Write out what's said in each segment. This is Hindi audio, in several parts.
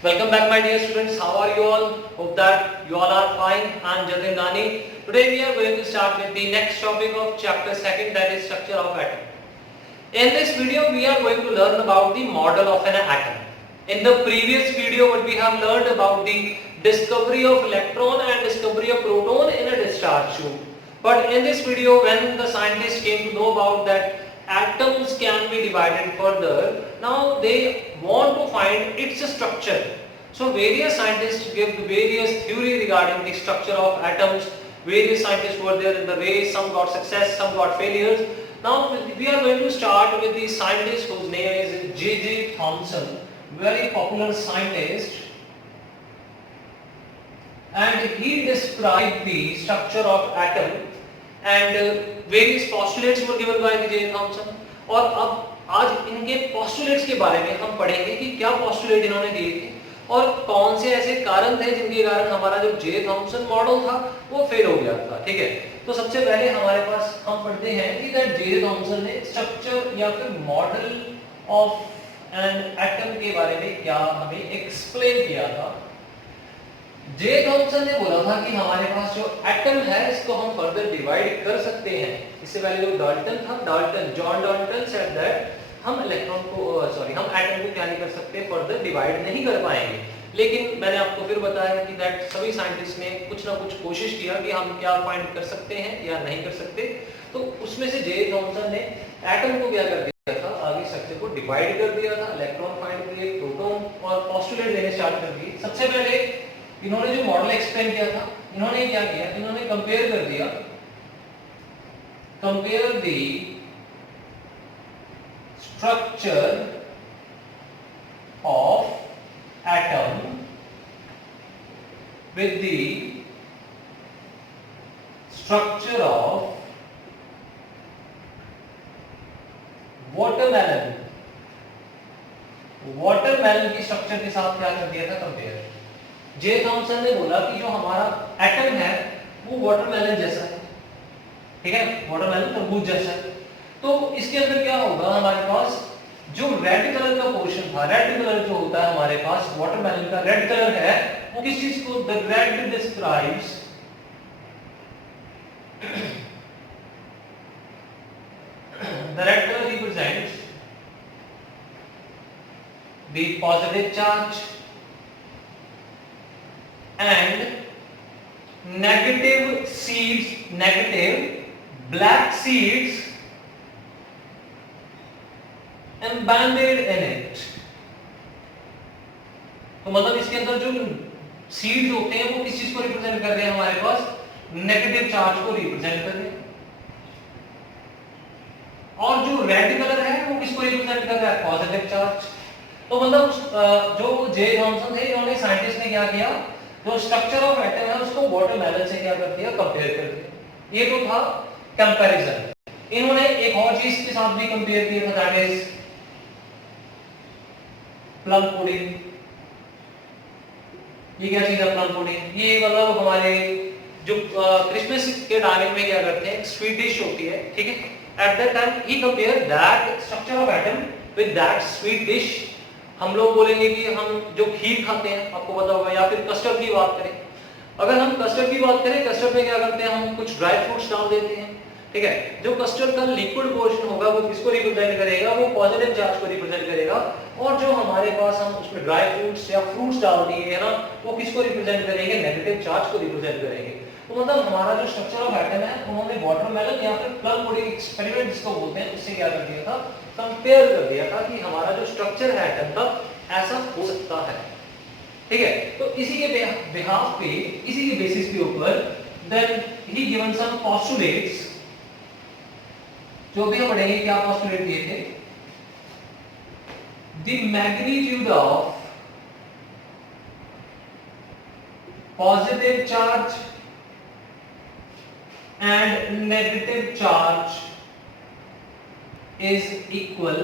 Welcome back my dear students. How are you all? Hope that you all are fine. I am Jatin Dani. Today we are going to start with the next topic of chapter 2, that is structure of atom. In this video we are going to learn about the model of an atom. In the previous video what we have learned about the discovery of electron and discovery of proton in a discharge tube. But in this video when the scientists came to know about that atoms can be divided further, now they want to find its structure. So various scientists give various theory regarding the structure of atoms. Various scientists were there in the race, some got success, some got failures. Now we are going to start with the scientist whose name is J.J. Thomson, very popular scientist, and he described the structure of atom and various postulates were given by J. Thomson. और अब आज इनके postulates के बारे में हम पढ़ेंगे कि क्या postulate इन्होंने दिए थे और कौन से ऐसे कारण थे जिनके कारण हमारा जो जे थॉमसन मॉडल था वो फेल हो गया था। ठीक है, तो सबसे पहले हमारे पास हम पढ़ते हैं कि दैट जे थॉमसन ने स्ट्रक्चर या फिर मॉडल ऑफ एन एटम के बारे में क्या हमें एक्सप्लेन किया था। जे थॉमसन ने बोला था कि हमारे पास जो एटम है इसको हम फर्दर डिवाइड कर सकते हैं। इससे पहले जो डाल्टन था, जॉन डाल्टन सेड दैट हम इलेक्ट्रॉन को हम एटम को क्या नहीं कर सकते, फर्दर डिवाइड नहीं कर पाएंगे। लेकिन मैंने आपको फिर बताया कि दैट सभी साइंटिस्ट ने कुछ ना कुछ कोशिश किया कि हम क्या फाइंड कर सकते हैं या नहीं कर सकते। तो उसमें से जे थॉमसन ने एटम को क्या कर दिया था, आगे स्ट्रक्चर को डिवाइड कर दिया था, इलेक्ट्रॉन फाइंड किए, प्रोटॉन और पोस्टुलेट देने स्टार्ट कर दिए। सबसे पहले इन्होंने जो मॉडल एक्सप्लेन किया था, इन्होंने क्या किया, इन्होंने कंपेयर कर दिया, compare the structure of atom with the structure of watermelon की स्ट्रक्चर के साथ क्या कर दिया था, कंपेयर। जे थॉमसन ने बोला कि जो हमारा एटम है वो वाटरमेलन जैसा है, ठीक है, वाटरमेलन तरबूज जैसा है। तो इसके अंदर क्या होगा, हमारे पास जो रेड कलर का पोर्शन था, रेड कलर जो होता है हमारे पास वाटरमेलन का रेड कलर है, वो किस चीज को, the red describes the red colour represents the positive charge and negative seeds, negative black seeds embedded in it। तो मतलब इसके अंदर जो सीड्स होते हैं वो किस चीज को रिप्रेजेंट कर रहे हैं, हमारे पास नेगेटिव चार्ज को रिप्रेजेंट कर रहे हैं। और जो रेड कलर है वो किसको रिप्रेजेंट कर रहा है, पॉजिटिव चार्ज। तो मतलब जो जे थॉमसन थे, इन्होंने साइंटिस्ट ने क्या किया, जो स्ट्रक्चर ऑफ एटम है उसको वाटरमेलन से क्या कर दिया, कंपेयर कर दिया। ये तो था कंपैरिजन। इन्होंने एक और चीज के साथ भी कंपेयर किया था, दैट इज प्लम पुडिंग। ये क्या चीज है, प्लम पुडिंग? ये मतलब हमारे जो क्रिसमस के टाइम में क्या करते हैं, स्वीट डिश होती है, ठीक है। At that time he compare that structure of atom with that sweet dish. हम लोग बोलेंगे कि हम जो खीर खाते हैं, आपको पता होगा, या फिर कस्टर्ड की बात करें। अगर हम कस्टर्ड की बात करें, कस्टर्ड में क्या करते हैं, हम कुछ ड्राई फ्रूट्स डाल देते हैं, ठीक है। जो कस्टर्ड का लिक्विड पोर्शन होगा वो किसको रिप्रेजेंट करेगा, वो पॉजिटिव चार्ज को रिप्रेजेंट करेगा। और जो हमारे पास हम उसमें ड्राई फ्रूट्स या फ्रूट्स डाल दिए है ना, वो किसको रिप्रेजेंट करेंगे, नेगेटिव चार्ज को रिप्रेजेंट करेंगे। तो मतलब हमारा जो स्ट्रक्चर ऑफ एटम है, उन्होंने वाटरमेलन या फिर प्लम पुडिंग एक्सपेरिमेंट जिसको बोलते हैं, उससे क्या कर दिया था, कंपेयर कर दिया था कि हमारा जो स्ट्रक्चर है एटम का ऐसा हो सकता है, ठीक है। तो इसी के बिहाफ पे, इसी के बेसिस के ऊपर then he given some postulates, जो भी हम पढ़ेंगे, क्या पोस्टुलेट दिए थे, the magnitude of positive charge and negative charge is equal।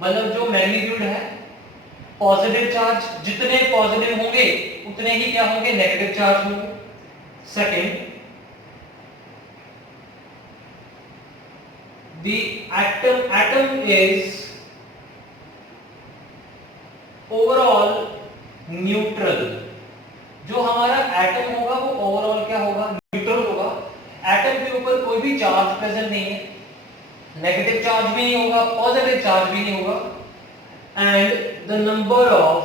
मतलब जो मैग्नीट्यूड है, पॉजिटिव चार्ज जितने पॉजिटिव होंगे उतने ही क्या होंगे, नेगेटिव चार्ज होंगे। Second, the atom is overall neutral. जो हमारा एटम होगा वो ओवरऑल क्या होगा, न्यूट्रल होगा। एटम के ऊपर कोई भी चार्ज प्रेजेंट नहीं है, नेगेटिव चार्ज भी नहीं होगा, पॉजिटिव चार्ज भी नहीं होगा। And the number of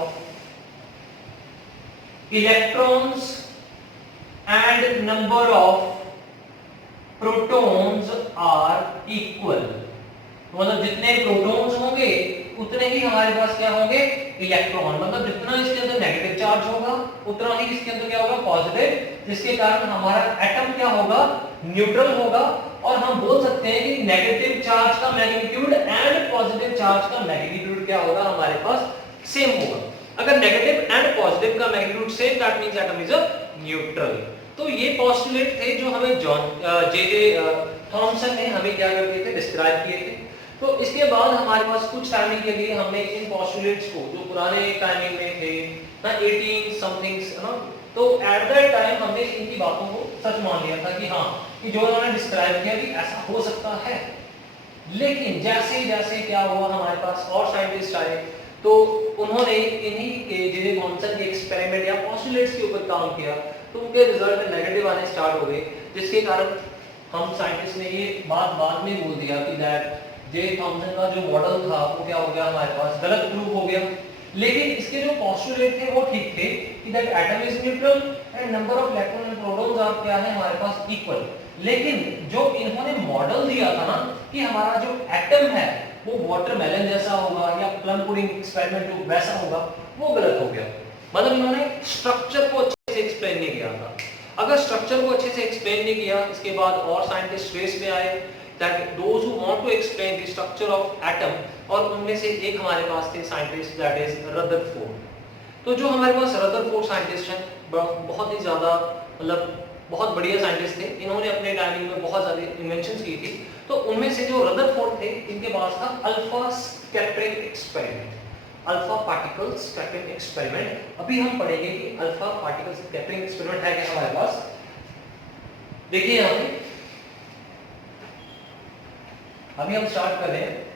electrons and number of protons are equal. मतलब जितने प्रोटॉन्स होंगे उतने ही हमारे पास क्या होंगे, इलेक्ट्रॉन। मतलब जितना इसके अंदर नेगेटिव चार्ज होगा उतना ही इसके अंदर क्या होगा, पॉजिटिव, जिसके कारण हमारा एटम क्या होगा, न्यूट्रल होगा। और हम बोल सकते हैं कि नेगेटिव चार्ज का मैग्नीट्यूड एंड पॉजिटिव चार्ज का मैग्नीट्यूड क्या होगा, हमारे पास सेम होगा। अगर नेगेटिव एंड पॉजिटिव का magnitude same, that means atom is a neutral. तो ये पोस्टुलेट थे जो हमें जे थॉमसन ने हमें क्या कर दिए थे, डिस्क्राइब किए थे। तो इसके बाद हमारे पास कुछ टाइमिंग के लिए हमने इन पोस्टुलेट्स को जो पुराने टाइमिंग में थे ना 18 समथिंग्स ना, तो एट दैट टाइम हमने इनकी बातों को सच मान लिया था कि हाँ, कि जो उन्होंने डिस्क्राइब किया कि ऐसा हो सकता है। लेकिन जैसे जैसे क्या हुआ, हमारे पास और साइंटिस्ट आए, तो उन्होंने इन्हीं के जे थॉमसन के एक्सपेरिमेंट या पोस्टुलेट्स के ऊपर काम किया, तो उनके रिजल्ट नेगेटिव आने स्टार्ट हो गए, जिसके कारण हम साइंटिस्ट ने ये बात बाद में बोल दिया कि दैट जे थॉमसन का जो मॉडल था वो क्या हो गया, हमारे पास गलत प्रूव हो गया। लेकिन इसके जो पोस्टुलेट थे वो ठीक थे कि that atom is neutral and number of electron and protons are क्या है, हमारे पास इक्वल। लेकिन जो इन्होंने मॉडल दिया था ना कि हमारा जो एटम है वो वाटरमेलन जैसा होगा या प्लम पुडिंग एक्सपेरिमेंट जो वैसा होगा, वो गलत हो गया। मतलब इन्होंने स्ट्रक्चर को अच्छे से एक्सप्लेन नहीं किया था। अगर स्ट्रक्चर को अच्छे से एक्सप्लेन नहीं किया, इसके बाद और साइंटिस्ट रेस में आए that those who want to explain the structure of atom, और उनमें से एक हमारे पास थे साइंटिस्ट, दैट इज रदरफोर्ड। तो जो हमारे पास रदरफोर्ड साइंटिस्ट हैं, बहुत ही ज्यादा मतलब बहुत बढ़िया साइंटिस्ट थे। इन्होंने अपने टाइमिंग में बहुत ज्यादा इन्वेंशंस की थी। तो उनमें से जो रदरफोर्ड थे, इनके पास था alpha scattering experiment, alpha particle scattering experiment. अभी हम पढ़ेंगे कि अल्फा पार्टिकल स्कैटरिंग एक्सपेरिमेंट है क्या हमारे पास। देखिए यहाँ पे अभी हम स्टार्ट कर रहे हैं।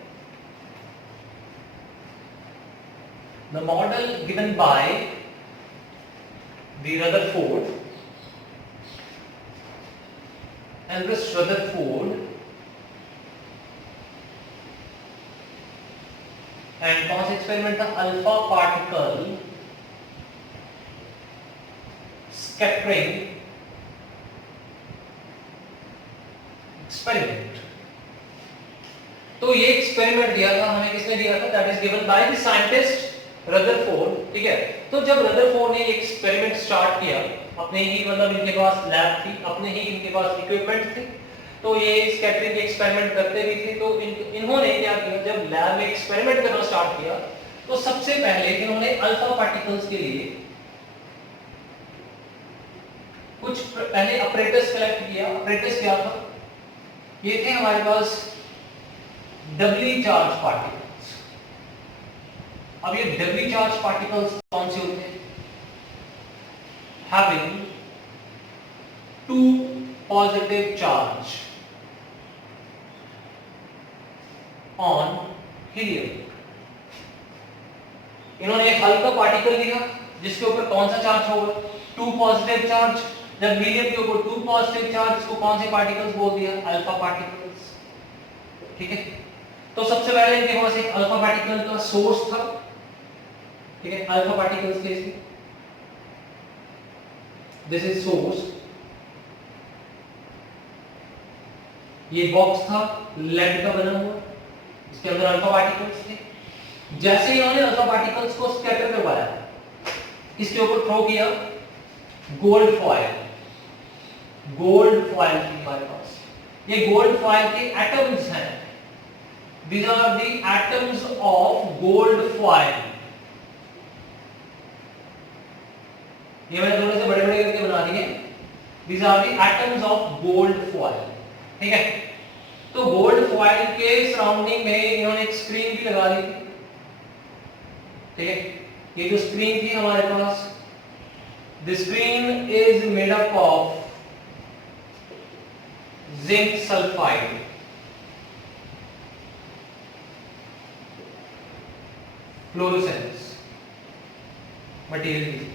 The model given by the Rutherford and this Rutherford and कौन सा एक्सपेरिमेंट था, अल्फा पार्टिकल स्कैटरिंग एक्सपेरिमेंट। तो ये एक्सपेरिमेंट दिया था हमें, किसने दिया था, that is given by the scientist Rutherford. ठीक है, तो जब रदरफोर्ड ने एक्सपेरिमेंट स्टार्ट किया, अपने ही मतलब इनके पास लैब थी, अपने ही इनके पास इक्विपमेंट थे, तो ये स्कैटरिंग एक्सपेरिमेंट करते भी थे। तो इन्होंने क्या किया, जब लैब में एक्सपेरिमेंट करना स्टार्ट किया, तो सबसे पहले इन्होंने अल्फा पार्टिकल्स के लिए कुछ पहले अपरेटस कलेक्ट किया। अपरेटस क्या था, ये थे हमारे पास डबली चार्ज पार्टिकल्स। अब ये डबली चार्ज पार्टिकल्स कौन से होते हैं, having two positive charge on helium. इन्होंने एक हल्का पार्टिकल लिया जिसके ऊपर कौन सा चार्ज होगा, टू पॉजिटिव चार्ज। जब हीलियम के ऊपर टू पॉजिटिव चार्ज, इसको कौन से पार्टिकल्स बोल दिया, अल्फा पार्टिकल्स। ठीक है, तो सबसे पहले इनके पास एक अल्फा पार्टिकल का सोर्स था। ठीक है, अल्फा पार्टिकल्स के लिए दिस इज सोर्स। ये बॉक्स था लेड का बना हुआ, इसके अंदर अल्फा पार्टिकल्स थे। जैसे ही उन्होंने अल्फा पार्टिकल्स को स्कैटर करवाया, इसके ऊपर थ्रो किया गोल्ड फॉयल। गोल्ड फॉयल थी हमारे पास, ये गोल्ड फॉयल के एटम्स हैं। These are the atoms of gold foil. ये मैंने थोड़े से बड़े-बड़े करके बना दिए। These are the atoms of gold foil. ठीक है, तो गोल्ड फॉयल के सराउंडिंग में इन्होंने एक स्क्रीन भी लगा दी थी। ठीक है, ये जो स्क्रीन थी हमारे पास, the screen is made up of zinc sulfide, fluorescence. Material की।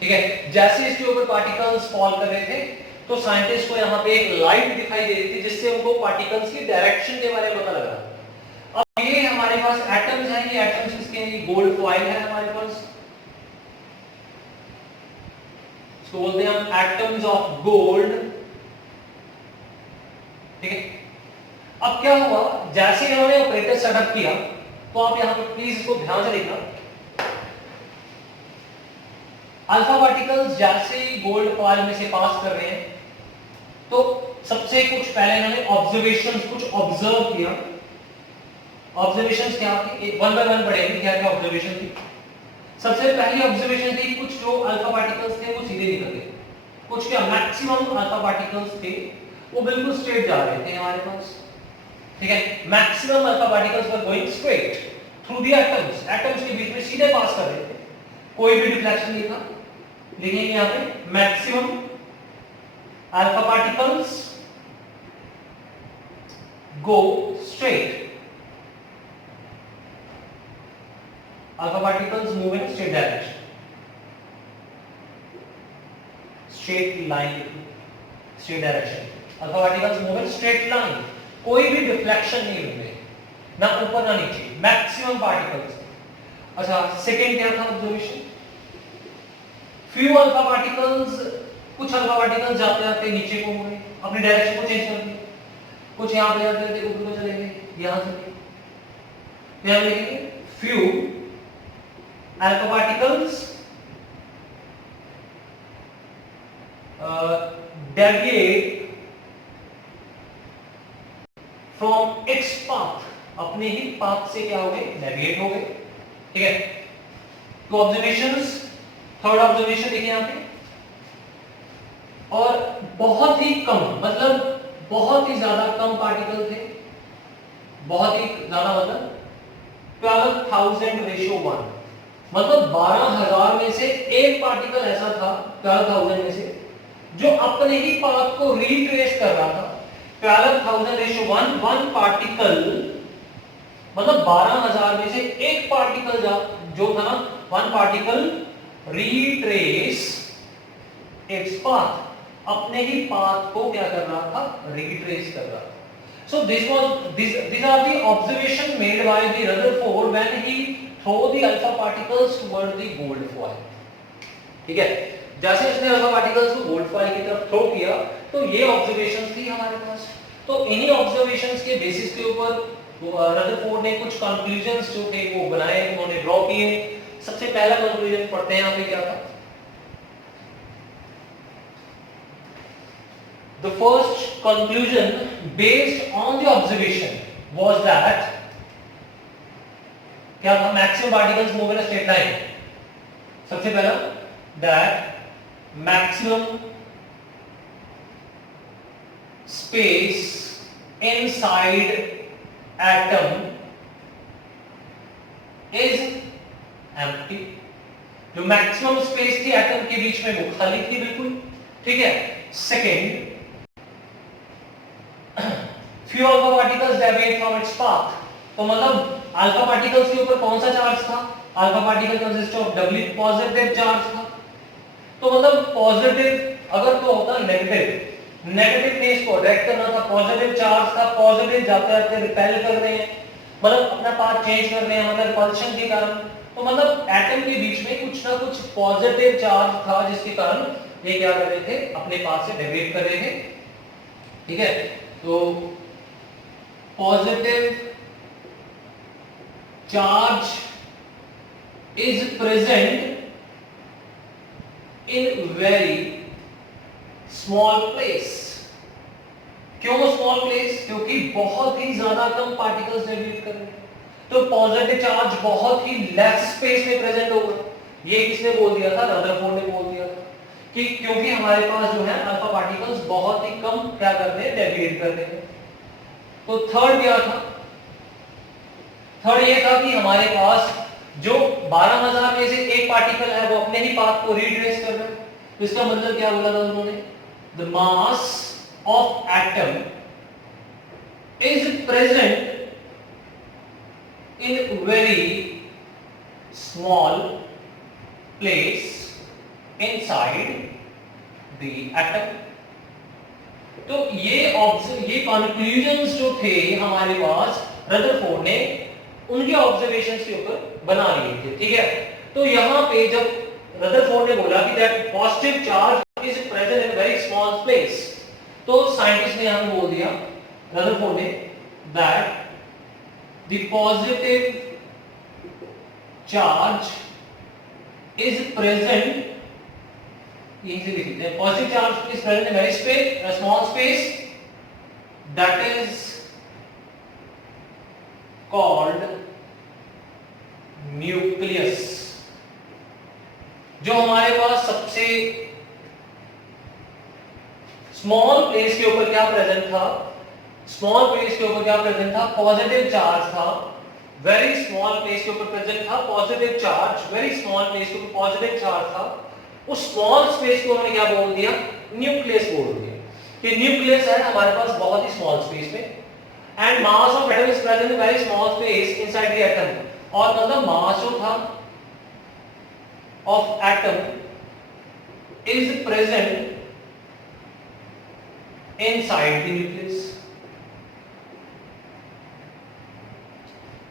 ठीक है, जैसे इसके ऊपर पार्टिकल्स फॉल कर रहे थे तो साइंटिस्ट को यहाँ पे एक लाइट दिखाई दे रही थी जिससे उनको पार्टिकल्स की डायरेक्शन के बारे में पता लगा। अब ये हमारे पास एटम्स हैं, ये एटम्स किसके हैं? गोल्ड फॉइल है हमारे पास, इसको बोलते हैं हम एटम्स ऑफ गोल्ड। ठीक है, अब क्या हुआ, जैसे इन्होंने ऑपरेटर सेटअप किया तो आप यहां पर प्लीज इसको ध्यान से देखना। अल्फा पार्टिकल्स जैसे ही गोल्ड फॉइल में से पास कर रहे हैं तो सबसे कुछ पहले इन्होंने ऑब्जर्वेशंस कुछ ऑब्जर्व किया। ऑब्जर्वेशंस क्या थी, वन बाय वन पढ़ेंगे क्या क्या ऑब्जर्वेशन थी। सबसे पहली ऑब्जर्वेशन थी कुछ जो अल्फा पार्टिकल्स थे वो सीधे निकल गए, कुछ क्या मैक्सिमम अल्फा पार्टिकल्स थे वो बिल्कुल स्ट्रेट जा रहे थे हमारे पास। ठीक है, maximum alpha particles were going straight through the atoms, atoms के बीच में सीधे पास कर रहे थे, कोई भी डिफ्लेक्शन नहीं था। लिखेंगे यहां पे maximum alpha particles go straight, alpha particles move in straight direction, straight line, straight direction, alpha particles move in straight line, कोई भी डिफ्लेक्शन नहीं होंगे, ना ऊपर ना नीचे, मैक्सिमम पार्टिकल्स। अच्छा, सेकेंड क्या था ऑब्जर्वेशन, फ्यू अल्फा पार्टिकल्स, कुछ अल्फा पार्टिकल्स जाते जाते नीचे को मुड़े, अपनी डायरेक्शन को चेंज कर दिए, कुछ यहां पे जाते थे ऊपर को चले गए, यहां से यहां लिखेंगे few alpha particles deviate from its path, अपने ही पाथ से क्या हो गए, डेविएट हो गए। ठीक है, तो ऑब्जर्वेशंस, थर्ड ऑब्जर्वेशन देखिए यहां पे, और बहुत ही कम, मतलब बहुत ही ज्यादा कम पार्टिकल थे, बहुत ही ज्यादा मतलब 12,000 रेशियो 1, मतलब 12,000 में से एक पार्टिकल ऐसा था 12,000 में से जो अपने ही पाथ को रिट्रेस कर रहा था। 12,000 रेशियो 1, वन पार्टिकल, मतलब 12,000 में से एक पार्टिकल जो था, one particle retrace its path, अपने ही पाथ को क्या कर रहा था, रिट्रेस कर रहा था। So these are the observation made by the Rutherford when he throw the alpha particles toward the gold foil. ठीक है, जैसे उसने अल्फा पार्टिकल्स को गोल्ड फॉइल की तरफ थ्रो किया तो ये ऑब्जर्वेशंस थी हमारे पास। तो इन्हीं ऑब्जर्वेशंस के बेसिस के ऊपर रदरफोर्ड ने कुछ कंक्लूजन्स जो थे वो बनाए, उन्होंने ड्रॉ किए। सबसे पहला कंक्लूजन पढ़ते हैं, यहाँ पे क्या था। The first conclusion based on the observation was that क्या था, maximum particles move in a straight line। सबसे पहला that maximum space inside atom is empty। जो मैक्सिमम स्पेस थी एटम के बीच में वो खाली थी बिल्कुल। ठीक है, second, few alpha particles deviate from its path। तो मतलब अल्फा पार्टिकल्स के ऊपर कौन सा चार्ज था, alpha particle consist of doubly positive charge था। तो मतलब पॉजिटिव अगर तो होता नेगेटिव, नेगेटिव ने इसको अट्रैक्ट करना था, पॉजिटिव चार्ज था, पॉजिटिव जाते जाते रिपेल कर रहे हैं, मतलब अपना पाथ चेंज कर रहे हैं, मतलब रिपल्शन के कारण। तो मतलब एटम के बीच में कुछ ना कुछ पॉजिटिव चार्ज था जिसके कारण ये क्या कर रहे थे, अपने पाथ से डेविएट कर रहे थे। ठीक है, तो positive charge is present in very small place। क्यों small place? क्योंकि बहुत ही ज्यादा कम पार्टिकल्स डेविएट कर रहे हैं, तो पॉजिटिव चार्ज बहुत ही लेस स्पेस में प्रेजेंट होगा। ये किसने बोल दिया था, रदरफोर्ड ने बोल दिया था कि क्योंकि हमारे पास जो है अल्फा पार्टिकल्स बहुत ही कम क्या कर रहे हैं, डेविएट कर रहे हैं। तो थर्ड क्या था, थर्ड ये था कि हमारे पास जो 12,000 में से एक पार्टिकल है वो अपने ही पाथ को रिट्रेस कर रहा है। तो इसका मतलब क्या बोला था उन्होंने, the mass of atom is present in very small place inside the atom। तो ये कंक्लूजन्स जो थे हमारे पास रदरफोर्ड ने उनके ऑब्जर्वेशंस के ऊपर बना लिए थे, ठीक है। तो यहां पे जब रदरफोर्ड ने बोला कि that positive charge is present in very small space, तो साइंटिस्ट ने यहां बोल दिया, रदरफोर्ड ने, that the positive charge is present, यहीं से लिख लेते हैं, positive charge is present in very space, small space, that is called nucleus. जो हमारे पास सबसे स्मॉल प्लेस के ऊपर क्या प्रेजेंट था, स्मॉल प्लेस के ऊपर क्या प्रेजेंट था, पॉजिटिव चार्ज था। वेरी स्मॉल प्लेस के ऊपर प्रेजेंट था positive charge, very small place के ऊपर पॉजिटिव चार्ज था। उस स्मॉल स्पेस को उन्होंने क्या बोल दिया, न्यूक्लियस बोल दिया, कि न्यूक्लियस है हमारे पास बहुत ही स्मॉल स्पेस में, and mass of atom is present in very small space inside the atom. और मतलब मास जो था of atom is present inside the nucleus.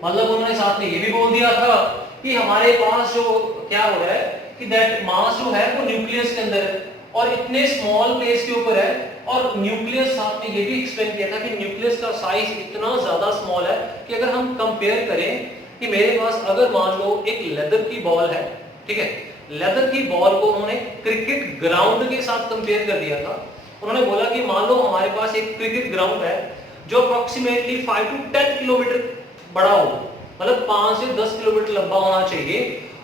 मतलब उन्होंने साथ में ये भी बोल दिया था कि हमारे पास जो क्या हो रहा है कि दैट मास जो है वो न्यूक्लियस के अंदर है और इतने स्मॉल प्लेस के ऊपर है। और न्यूक्लियस साथ में ये भी एक्सप्लेन किया था कि न्यूक्लियस का साइज इतना ज्यादा स्मॉल है कि अगर हम कंपेयर करें कि मेरे पास अगर मान लो एक लेदर की बॉल है, ठीक है, लेदर की बॉल को उन्होंने क्रिकेट ग्राउंड के साथ कंपेयर कर दिया था। उन्होंने बोला कि मान लो हमारे पास एक क्रिकेट ग्राउंड है जो अप्रोक्सीमेटली 5 to 10 किलोमीटर बड़ा हो, मतलब 5 से 10 किलोमीटर लंबा होना चाहिए,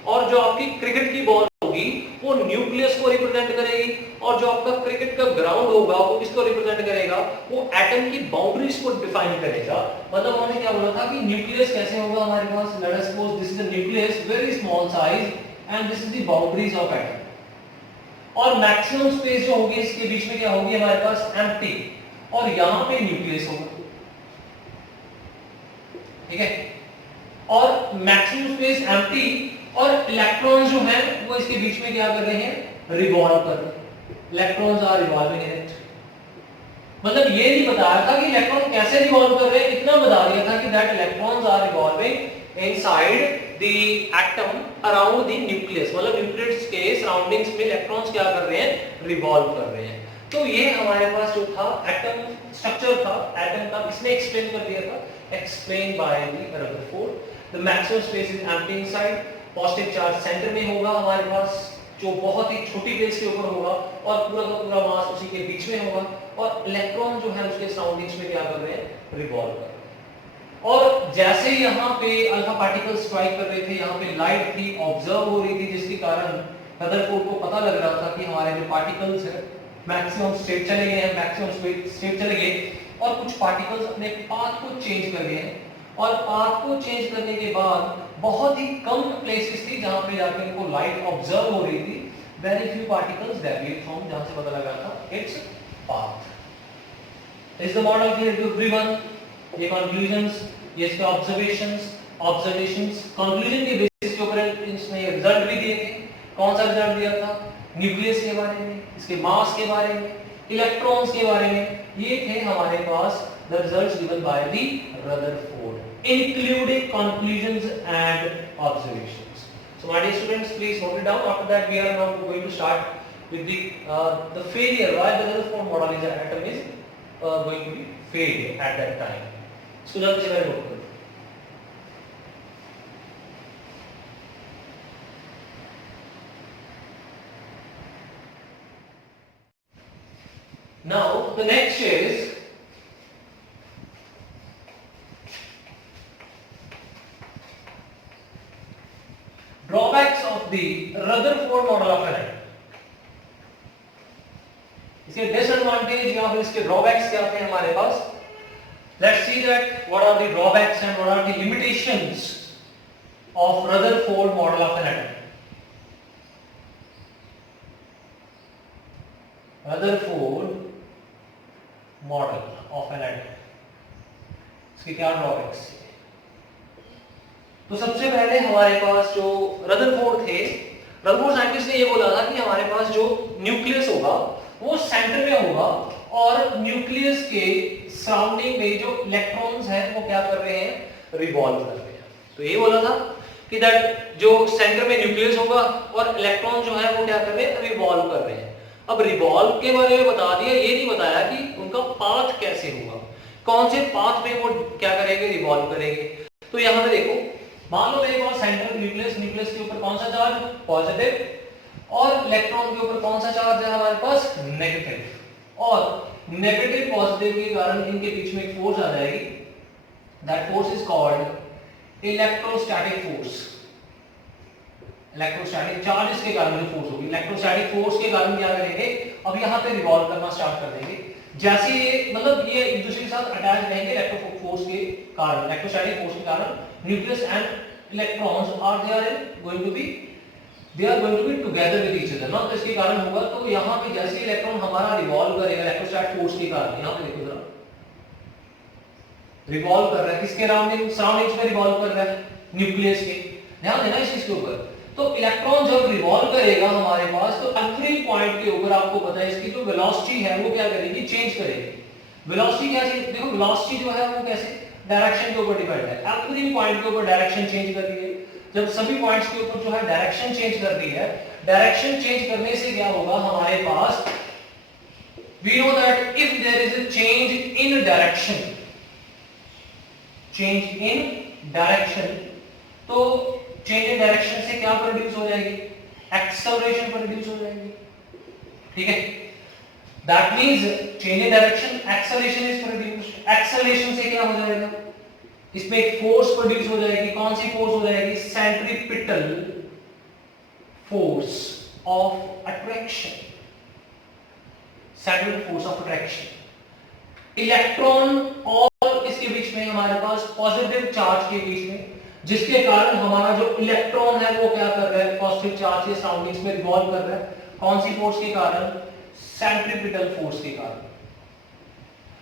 और जो आपकी क्रिकेट की बॉल होगी वो न्यूक्लियस को रिप्रेजेंट करेगी, और जो आपका क्रिकेट का ग्राउंड होगा वो किसको रिप्रेजेंट करेगा, वो एटम की बाउंड्रीज को डिफाइन करेगा। मतलब उन्होंने क्या बोला था कि न्यूक्लियस कैसे होगा हमारे पास, let us suppose this is a nucleus very small size and this is the boundaries of atom, और मैक्सिमम स्पेस जो होगी इसके बीच में क्या होगी हमारे पास, एम्प्टी, और यहां पे न्यूक्लियस होगा, ठीक है, और मैक्सिमम स्पेस एम्प्टी, और इलेक्ट्रॉन्स जो हैं वो इसके बीच में क्या कर रहे हैं, रिवॉल्व कर रहे हैं, electrons are revolving in it. मतलब ये नहीं बताया था कि इलेक्ट्रॉन कैसे रिवॉल्व कर रहे हैं, इतना बता दिया था कि that electrons are revolving inside the atom around the nucleus, मतलब न्यूक्लियस के सराउंडिंग्स में इलेक्ट्रॉन्स क्या कर रहे हैं, रिवॉल्व कर रहे हैं। तो ये हमारे पास जो था एटम स्ट्रक्चर था एटम का, इसने एक्सप्लेन कर दिया था, explained by the Rutherford। The maximum space is empty inside, positive charge centre में होगा हमारे पास जो बहुत ही छोटी प्लेस के ऊपर होगा, और पूरा का पूरा मास उसी के बीच में होगा, और इलेक्ट्रॉन जो है उसके सराउंडिंग्स में क्या कर रहे हैं, रिवॉल्व कर रहे हैं। और जैसे यहाँ पे अल्फा पार्टिकल्स स्ट्राइक कर रहे थे, यहाँ पे लाइट थी ऑब्जर्व हो रही थी, जिसके कारण रदरफोर्ड को पता लग रहा था कि हमारे जो पार्टिकल्स है मैक्सिमम स्टेट चले गए हैं, मैक्सिमम स्टेट चले गए, और कुछ पार्टिकल्स अपने पाथ को चेंज कर गए हैं, और पाथ को चेंज करने के बाद बहुत ही कम प्लेसेस थी जहां पे जाकर इनको लाइट ऑब्जर्व हो रही थी, very few particles deviate from, जहां से पता लगा था its path. Is the model clear to everyone? ये कंक्लूजंस, ये इसके ऑब्जर्वेशंस, कंक्लूजन के बेसिस के ऊपर इसने रिजल्ट भी दिए थे। कौन सा रिजल्ट दिया था? न्यूक्लियस के बारे में, इसके मास के बारे में, इलेक्ट्रॉन्स के बारे में, ये थे हमारे पास the results given by the Rutherford, including conclusions and observations. So my dear students, please note it down. After that we are now going to start with the failure, why the Rutherford model is an atom is going to be failed at that time. So जल्दी से note करो। Now the next is drawbacks of the Rutherford model of an atom। इसके डिसएडवांटेज या फिर इसके ड्रॉबैक्स क्या थे हमारे पास? Let's see that what are the drawbacks and what are the limitations of Rutherford model of an atom। Rutherford model of an atom, इसके क्या ड्रॉबैक्स? तो सबसे पहले हमारे पास जो रदरफोर्ड थे, रदरफोर्ड साइंटिस्ट ने ये बोला था कि हमारे पास जो न्यूक्लियस होगा वो सेंटर में होगा और न्यूक्लियस के सराउंडिंग में जो इलेक्ट्रॉन्स हैं वो क्या कर रहे हैं, रिवॉल्व कर रहे हैं। तो ये बोला था कि दैट जो सेंटर में न्यूक्लियस होगा और इलेक्ट्रॉन जो है वो क्या कर रहे हैं, रिवॉल्व कर रहे हैं। अब रिवॉल्व के बारे में बता दिया, ये नहीं बताया कि उनका पाथ कैसे होगा, कौन से पाथ में वो क्या करेंगे, रिवॉल्व करेंगे। तो यहां पे देखो, मान लो मेरे पास सेंट्रल न्यूक्लियस, न्यूक्लियस के ऊपर कौन सा चार्ज, पॉजिटिव, और इलेक्ट्रॉन के ऊपर कौन सा चार्ज है हमारे पास, नेगेटिव। और नेगेटिव पॉजिटिव के कारण इनके बीच में एक फोर्स आ जाएगी, that force is called electrostatic force. Electrostatic charge के कारण जो फोर्स होगी, इलेक्ट्रोस्टैटिक फोर्स के कारण क्या करेंगे, अब यहां पे रिवॉल्व करना स्टार्ट कर देंगे। जैसे ये मतलब ये एक दूसरे के साथ अटैच रहेंगे इलेक्ट्रो फोर्स के कारण, इलेक्ट्रोस्टैटिक फोर्स के कारण nucleus and electrons going to be together with each other ना। तो इसके कारण होगा, तो यहां पे जैसे इलेक्ट्रॉन हमारा रिवॉल्व करेगा इलेक्ट्रोस्टैटिक फोर्स के कारण, यहां पे देखो जरा रिवॉल्व कर रहा है, किसके सराउंडिंग्स में रिवॉल्व कर रहा है, न्यूक्लियस के। ध्यान देना इस चीज के ऊपर। तो इलेक्ट्रॉन जब रिवॉल्व करेगा हमारे पास, तो आखिरी पॉइंट के ऊपर आपको पता है इसकी जो वेलोसिटी है वो क्या करेगी, चेंज करेगी। वेलोसिटी क्या चेंज, देखो वेलोसिटी जो है वो कैसे, डायरेक्शन के ऊपर डिपेंड है। आखिरी पॉइंट के ऊपर डायरेक्शन चेंज कर रही है। जब सभी पॉइंट्स के ऊपर जो है डायरेक्शन चेंज कर रही है, डायरेक्शन चेंज करने से क्या होगा हमारे पास, we know that if there is a change in direction, change in direction, तो चेंज इन डायरेक्शन से क्या प्रोड्यूस हो जाएगी, एक्सेलरेशन प्रोड्यूस हो जाएगी। ठीक है, that means change in direction, acceleration is produced. Acceleration से क्या हो जाएगा, इसमें एक फोर्स प्रोड्यूस हो जाएगी। कौन सी फोर्स हो जाएगी, centripetal force of attraction, centripetal force of attraction. Electron और इसके बीच में हमारे पास पॉजिटिव चार्ज के बीच में, जिसके कारण हमारा जो इलेक्ट्रॉन है वो क्या कर रहा है, पॉजिटिव चार्ज के सराउंडिंग्स में रिवॉल्व कर रहा है। कौन सी फोर्स के कारण, सेंट्रीपिटल फोर्स के कारण।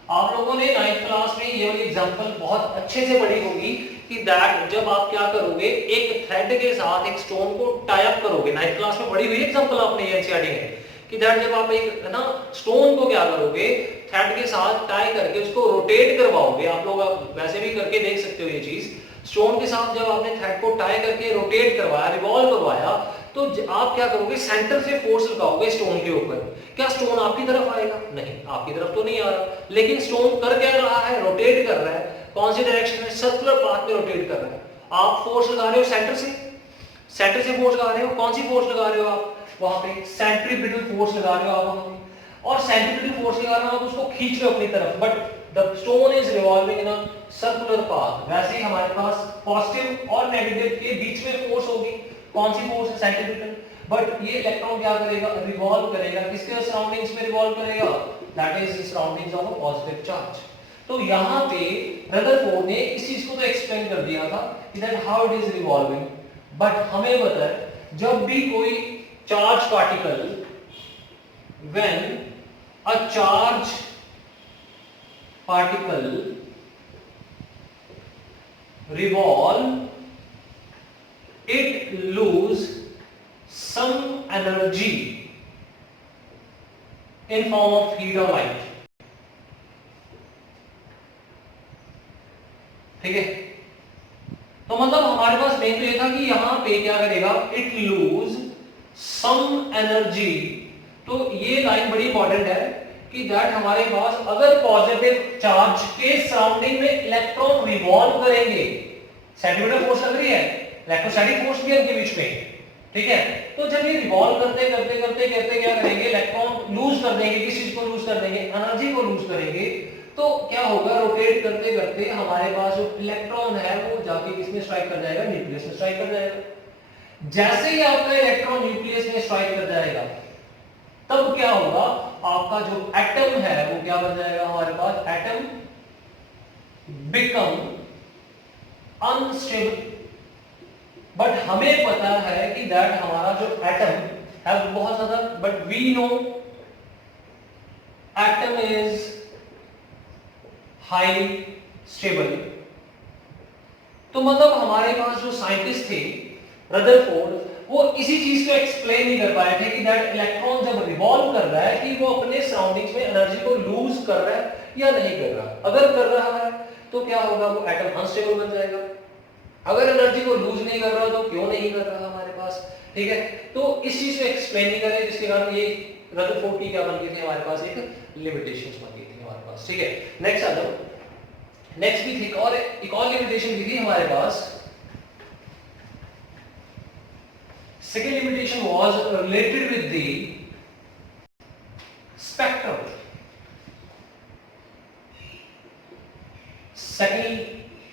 आप लोगों ने 9th क्लास में ये वाली एग्जांपल बहुत अच्छे से पढ़ी होगी कि दैट जब आप क्या करोगे, एक थ्रेड के साथ एक स्टोन को टाई अप करोगे। 9th क्लास में पढ़ी हुई एग्जांपल आपने ये एनसीईआरटी में, कि दैट जब आप एक ना स्टोन को क्या करोगे, थ्रेड के साथ टाई करके उसको रोटेट करवाओगे। आप लोग वैसे भी करके देख सकते हो ये चीज। स्टोन के साथ जब आपने थ्रेड को टाई करके रोटेट करवाया, रिवॉल्व करवाया, तो आप क्या करोगे, सेंटर से फोर्स लगाओगे स्टोन के ऊपर। क्या स्टोन आपकी तरफ आएगा, नहीं, आपकी तरफ तो नहीं आ रहा, लेकिन स्टोन कर क्या रहा है, रोटेट कर रहा है। कौन सी डायरेक्शन में, सर्कुलर पाथ में रोटेट कर रहा है। आप फोर्स लगा रहे हो सेंटर से, सेंटर से फोर्स लगा रहे हो। कौन सी फोर्स लगा रहे हो आप, वहां पे सेंट्रीपिटल फोर्स लगा रहे हो आप वहां पे, और सेंट्रीपिटल फोर्स के कारण आप उसको खींच रहे हो अपनी तरफ, but the stone is revolving in a circular path. वैसे ही हमारे पास पॉजिटिव और नेगेटिव के बीच में फोर्स होगी। कौन सी फोर्स है, सेंट्रीपिटल। बट ये इलेक्ट्रॉन क्या करेगा, रिवॉल्व करेगा, किसके सराउंडिंग्स में रिवॉल्व करेगा, that is surroundings of a positive charge. तो यहां पे रदरफोर्ड ने इस चीज को तो एक्सप्लेन कर दिया था कि that how it is revolving. But हमें पता है जब भी कोई charge particle, when a charge particle revolve, it lose some energy in form of heat or light. ठीक है, तो मतलब हमारे पास मेन तो ये था कि यहां पे क्या करेगा, it lose some energy। तो ये लाइन बड़ी इंपॉर्टेंट है कि दैट हमारे पास अगर पॉजिटिव चार्ज के सराउंडिंग में इलेक्ट्रॉन रिवॉल्व करेंगे, सेंट्रीपिटल फोर्स लग रही है, इलेक्ट्रोस्टैटिक फोर्स भी है इनके बीच में। ठीक है, तो जब ये रिवॉल्व करते करते करते करते क्या करेंगे, इलेक्ट्रॉन लूज कर देंगे। किस चीज को लूज कर देंगे, एनर्जी को लूज करेंगे। तो क्या होगा, रोटेट करते करते हमारे पास जो इलेक्ट्रॉन है वो जाके किसमें स्ट्राइक कर जाएगा, न्यूक्लियस में स्ट्राइक कर जाएगा। जैसे ही आपका इलेक्ट्रॉन न्यूक्लियस में स्ट्राइक कर जाएगा, तब क्या होगा, आपका जो एटम है वो क्या बन जाएगा, हमारे पास एटम बिकम अनस्टेबल। बट हमें पता है कि दैट हमारा जो एटम है वो बहुत ज्यादा, but we know atom is highly stable. तो मतलब हमारे पास जो थे रदरफोर्ड, वो इसी चीज को एक्सप्लेन नहीं कर पाए थे कि दैट इलेक्ट्रॉन जब रिवॉल्व कर रहा है कि वो अपने सराउंडिंग्स में एनर्जी को लूज कर रहा है या नहीं कर रहा। अगर कर रहा है तो क्या होगा, वो एटम अनस्टेबल बन जाएगा। अगर एनर्जी को लूज नहीं कर रहा तो क्यों नहीं कर रहा हमारे पास, ठीक है। तो इस चीज को एक्सप्लेन नहीं करे, जिसके कारण ये रदरफोर्ड की क्या बन गई थी हमारे पास, एक लिमिटेशंस बन गई थी हमारे पास, ठीक है। नेक्स्ट आ जाओ, नेक्स्ट भी थी एक और लिमिटेशन भी थी हमारे पास। Second limitation was related with the spectrum. Second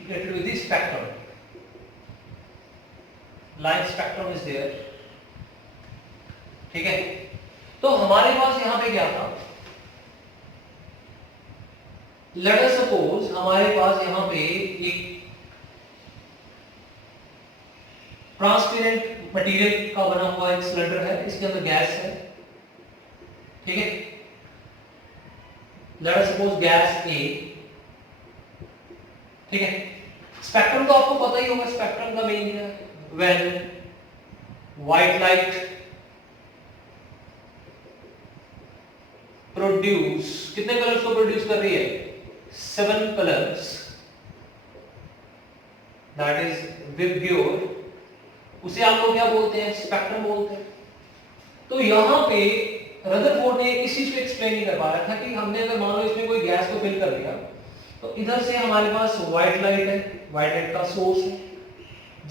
related with the spectrum. Line spectrum is there. ठीक है, तो हमारे पास यहां पे क्या था, लेट अस सपोज हमारे पास यहां पे एक ट्रांसपेरेंट मटेरियल का बना हुआ एक सिलेंडर है, इसके अंदर गैस है, ठीक है। लेट अस सपोज गैस ए, ठीक है। स्पेक्ट्रम तो आपको पता ही होगा, स्पेक्ट्रम का मीनिंग है व्हेन व्हाइट लाइट प्रोड्यूस, कितने कलर्स को प्रोड्यूस कर रही है, 7 कलर्स, दैट इज विबग्योर, उसे आप लोग क्या बोलते हैं, स्पेक्ट्रम बोलते हैं। तो यहां पे रदरफोर्ड ने इस चीज को एक्सप्लेन नहीं कर पा रहा था कि हमने अगर मान लो इसमें कोई गैस को फिल कर दिया, तो इधर से हमारे पास व्हाइट लाइट है, व्हाइट लाइट का सोर्स है।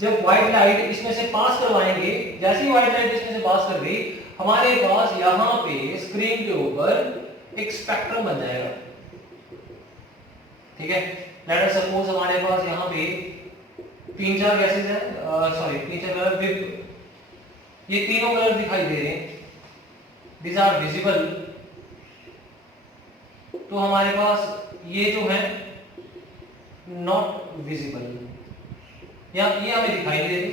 जब व्हाइट लाइट इसमें से पास करवाएंगे, जैसे ही व्हाइट लाइट इसमें से पास कर गई, हमारे पास यहां पे स्क्रीन के ऊपर एक स्पेक्ट्रम बन जाएगा, ठीक है। लेट अस सपोज हमारे पास यहां पे 3-4 गैसेस हैं, सॉरी 3-4 कलर, ये तीनों कलर दिखाई दे रहे हैं, these are visible। तो हमारे पास ये जो है नॉट विजिबल, या ये हमें दिखाई दे रही।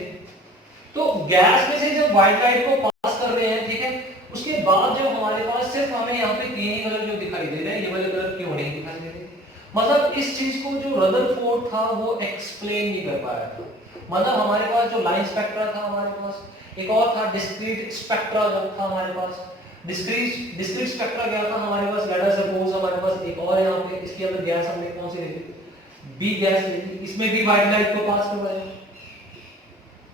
तो गैस में से जब व्हाइट लाइट को पास कर रहे हैं, ठीक है, उसके बाद जब हमारे पास सिर्फ हमें यहाँ पे 3 ही कलर जो दिखाई दे रहे हैं, ये वाले कलर क्यों नहीं दिखाई दे रहे, मतलब इस चीज को जो रदरफोर्ड था वो एक्सप्लेन नहीं कर पाया था। मतलब हमारे पास जो लाइन स्पेक्ट्रा था हमारे पास, एक और था डिस्क्रीट स्पेक्ट्रा जो था हमारे पास। डिस्क्रीट स्पेक्ट्रा क्या था हमारे पास, लेट अस सपोज हमारे पास एक और यहाँ पे, इसके अंदर गैस हमने कौन सी ली, बी गैस ली थी, इसमें भी व्हाइट लाइट को पास करवाया,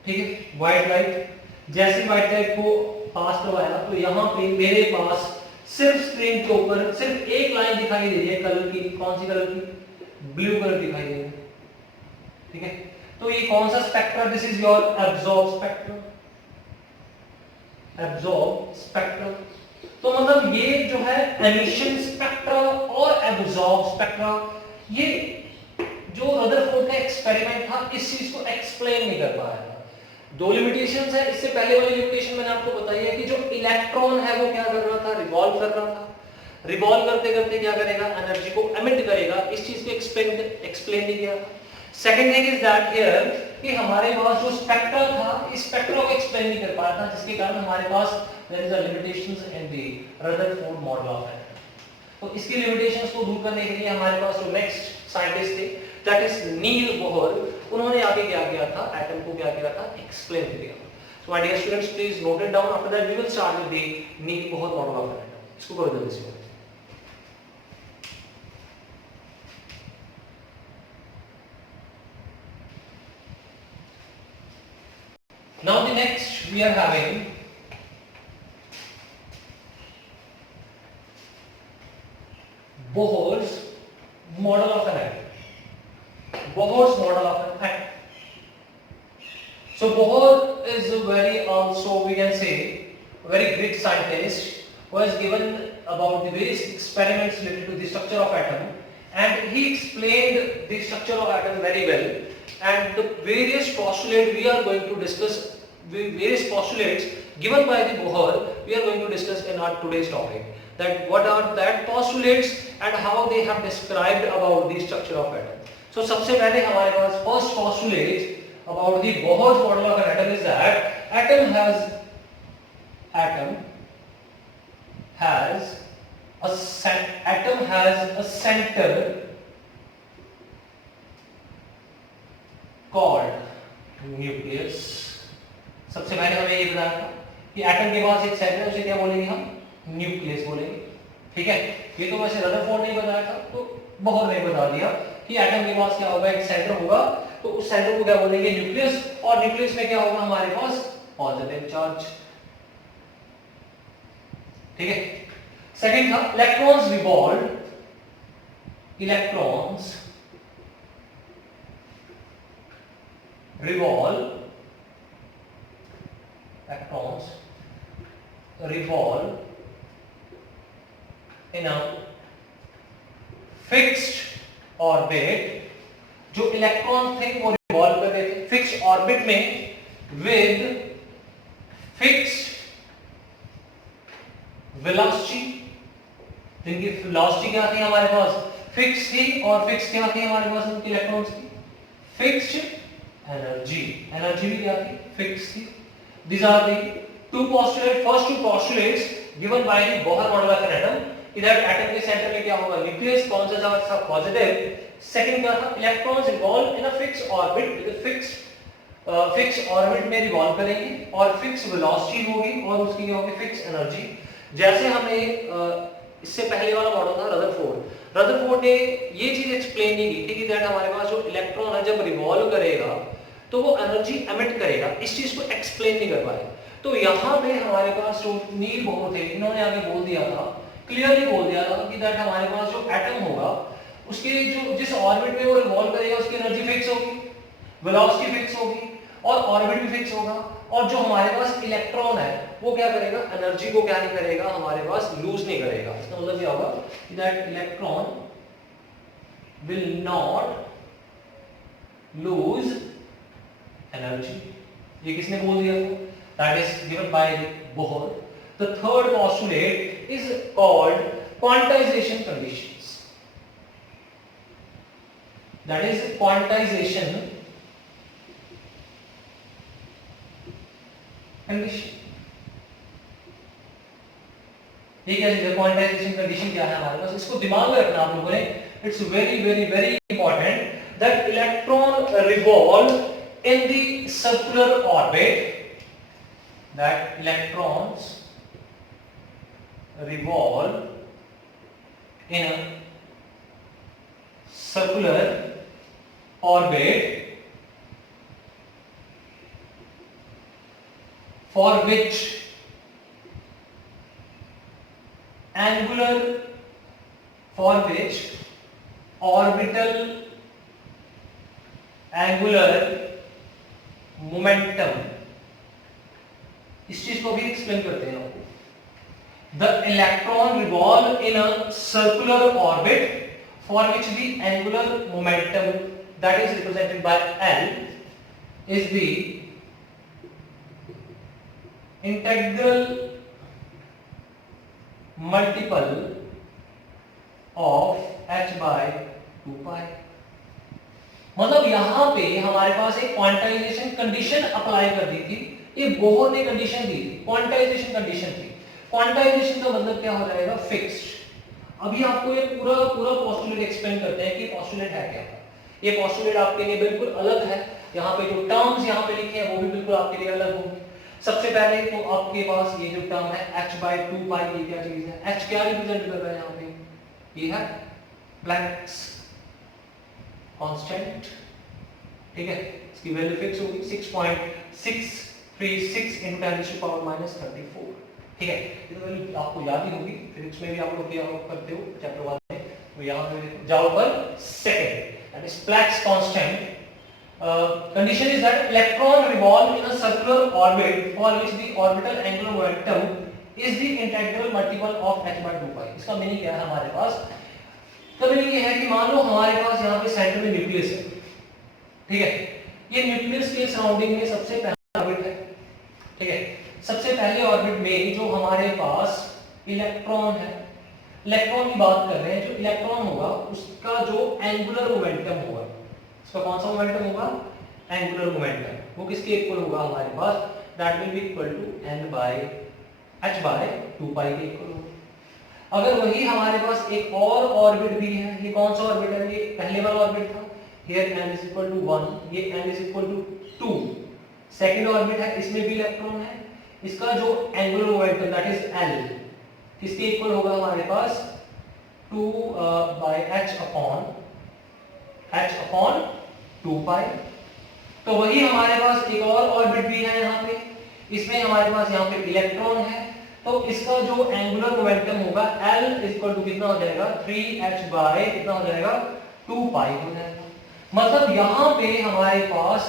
ठीक है। व्हाइट लाइट, जैसे व्हाइट लाइट को पास करवाया तो यहाँ पे मेरे पास सिर्फ स्क्रीन के ऊपर सिर्फ एक लाइन दिखाई दे रही है कलर की, कौन सी कलर की, ब्लू कलर दिखाई दे रही है, ठीक है। तो ये कौन सा spectra, this is your absorb spectrum, absorb spectrum. तो मतलब ये जो है एमिशन स्पेक्ट्रा और एब्जॉर्ब स्पेक्ट्रा, ये जो रदरफोर्ड का एक्सपेरिमेंट था इस चीज को एक्सप्लेन नहीं कर पाया था। 2 लिमिटेशंस है, इससे पहले वाली लिमिटेशन मैंने आपको बताई है कि जो इलेक्ट्रॉन है वो क्या कर रहा था, रिवॉल्व कर रहा था, रिवॉल्व करते करते क्या करेगा, एनर्जी को एमिट करेगा, इस चीज को एक्सप्लेन नहीं किया। Second thing is that here कि हमारे पास जो स्पेक्ट्रा था, इस स्पेक्ट्रा को एक्सप्लेन नहीं कर पाया था, जिसके कारण हमारे पास there is a limitations in the Rutherford model of atom. तो इसकी लिमिटेशंस को दूर करने के लिए हमारे पास जो नेक्स्ट साइंटिस्ट थे, दैट इज नील बोहर, उन्होंने आगे क्या किया था, एटम को क्या किया था, एक्सप्लेन किया। So my dear students, please note it down, after that we will start with the Niels Bohr model of atom. इसको करो जल्दी से। Now the next we are having Bohr's model of an atom. Bohr's model of an atom. So Bohr is a very also we can say very great scientist who has given about the various experiments related to the structure of atom, and he explained the structure of atom very well. And the various postulates we are going to discuss, various postulates given by the Bohr, we are going to discuss in our today's topic. That what are that postulates and how they have described about the structure of atom. So सबसे पहले हमारे पास first postulate about the Bohr's model of an atom is that atom has a center called nucleus. सबसे पहले हमें ये बताया था कि एटम के पास एक सेंटर है, उसे क्या बोलेंगे हम? न्यूक्लियस बोलेंगे। ठीक है, ये तो वैसे रदरफोर्ड ने बताया था, तो बोहर ने बता दिया कि एटम के पास क्या होगा, एक सेंटर होगा, तो उस सेंटर को क्या बोलेंगे? न्यूक्लियस। और न्यूक्लियस में क्या होगा हमारे पास? Positive charge. ठीक है। सेकंड था electrons revolve, electrons revolve, electrons revolve in a fixed orbit। जो इलेक्ट्रॉन थे वो रिवॉल्व कर रहे थे फिक्स्ड ऑर्बिट में विद फिक्स्ड वेलोसिटी। जिनकी वेलोसिटी क्या थी हमारे पास? फिक्स थी। और फिक्स क्या थी हमारे पास उनके इलेक्ट्रॉन्स की? Fixed energy. एनर्जी भी क्या थी? फिक्स थी। These are the two postulates, first two postulates given by the Bohr model of an atom। इधर एटम के सेंटर में क्या होगा? न्यूक्लियस। कौन सा था? पॉजिटिव। सेकंड क्या था? Electrons revolve in a fix orbit, fix orbit में रिवॉल्व करेंगे और फिक्स वेलोसिटी होगी और उसकी क्या होगी? Fix energy. जैसे हमें इससे पहले वाला मॉडल था रदरफोर्ड ने ये चीज एक्सप्लेन नहीं की थी कि दैट हमारे पास जो इलेक्ट्रॉन है जब रिवॉल्व करेगा तो वो एनर्जी एमिट करेगा, इस चीज को एक्सप्लेन नहीं कर पाए। तो यहाँ पे हमारे पास जो नील बोहर थे, इन्होंने आगे बोल दिया था, क्लियरली बोल दिया था कि दैट हमारे पास जो एटम होगा उसके जो जिस ऑर्बिट में वो रिवॉल्व करेगा उसकी एनर्जी फिक्स होगी, वेलोसिटी फिक्स होगी और ऑर्बिट भी फिक्स होगा। और जो हमारे पास इलेक्ट्रॉन है वो क्या करेगा? एनर्जी को क्या नहीं करेगा हमारे पास? लूज नहीं करेगा। इसका मतलब क्या होगा? That electron will not lose energy. ये किसने बोल दिया? That is given by Bohr. The third postulate is called quantization conditions. That is quantization condition. ये क्या चीज है? क्वांटाइजेशन कंडीशन क्या है हमारे पास? इसको दिमाग में रखना आप लोगों ने। It's very very very important that electron revolve in the circular orbit, that electrons revolve in a circular orbit for which orbital angular momentum. इस चीज को भी एक्सप्लेन करते हैं आपको। The electron revolve in a circular orbit for which the angular momentum that is represented by L is the integral multiple of h by 2 pi। मतलब यहां पे हमारे पास एक क्वांटाइजेशन कंडीशन अप्लाई कर दी थी। ये बोहर ने कंडीशन दी थी, क्वांटाइजेशन कंडीशन थी। क्वांटाइजेशन का मतलब क्या हो जाएगा? फिक्स्ड। अभी आपको ये पूरा पोस्टुलेट एक्सप्लेन करते हैं कि पोस्टुलेट है क्या। ये पोस्टुलेट आपके लिए बिल्कुल अलग है। यहाँ पे जो टर्म्स यहाँ पे लिखे हैं वो भी बिल्कुल आपके लिए अलग होंगे। सबसे पहले तो आपके पास ये जो टर्म है h by 2 pi, ये क्या चीज है? h क्या रिप्रेजेंट कर रहा है यहाँ पे? ये है प्लैंक्स कांस्टेंट। ठीक है, इसकी वैल्यू फिक्स होगी 6.636 × 10⁻⁻34। ठीक है, ये तो वैल्यू आपको याद ही होगी, फिजिक्स में भी आप लोग किया करते हो चैप्टर 1 में। तो यहाँ पे जाओ पर second, that is Planck's constant. Condition is that electron revolve in a circular orbit for which the orbital angular momentum is the integral multiple of h by 2 pi। इसका मीनिंग क्या है हमारे पास? इसका मीनिंग ये है कि मान लो हमारे पास यहाँ पे सेंटर में न्यूक्लियस है। ठीक है, ये न्यूक्लियस के सराउंडिंग में सबसे पहला ऑर्बिट है। ठीक है, सबसे पहले ऑर्बिट में जो हमारे पास इलेक्ट्रॉन है, इलेक्ट्रॉन की बात कर रहे हैं, जो इलेक्ट्रॉन होगा उसका जो एंगुलर मोमेंटम होगा, उसका कौन सा मोमेंटम होगा? Angular momentum. वो किसके इक्वल होगा हमारे पास? That will be equal to n by h by 2 pi के इक्वल होगा। अगर वही हमारे पास एक और ऑर्बिट भी है, ये कौन सा ऑर्बिट है? ये पहले वाला ऑर्बिट था, here n is equal to 1, ये n is equal to 2, second orbit है, इसमें भी इलेक्ट्रॉन है, इसका जो angular momentum that is L किसके इक्वल होगा हमारे पास 2 बाय h अपॉन 2 पाई। तो वही हमारे पास एक और ऑर्बिट भी है यहाँ पे, इसमें हमारे पास यहाँ पे इलेक्ट्रॉन है, तो इसका जो एंगुलर मोमेंटम होगा L इक्वल टू कितना हो जाएगा 3h बाय कितना हो जाएगा 2 पाई हो जाएगा। मतलब यहाँ पे हमारे पास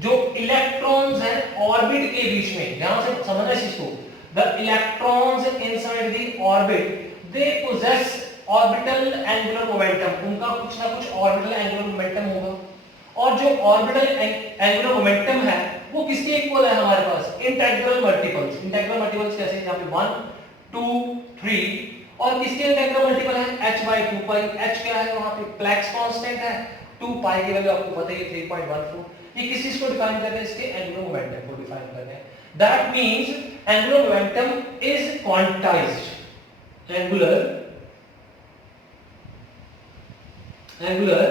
जो इलेक्ट्रॉन्स हैं ऑर्बिट के बीच में, ध्यान से समझना इस चीज को, the electrons inside the orbit they possess orbital angular momentum, उनका कुछ ना कुछ ऑर्बिटल एंगुलर मोमेंटम होगा, और जो ऑर्बिटल एंगुलर मोमेंटम है वो किसके इक्वल है हमारे पास इंटेग्रल मल्टीपल्स। इंटेग्रल मल्टीपल्स कैसे, यहाँ पे 1 2 3, और किसके इंटेग्रल मल्टीपल है h by 2 पाई। h क्या है वहां पे प्लैंक्स कांस्टेंट है, 2 पाई की वैल्यू आपको पता ही है 3.14। ये किस चीज को डिफाइन कर रहे हैं, इसके एंगुलर मोमेंटम को डिफाइन कर रहे हैं। That means angular momentum is quantized, angular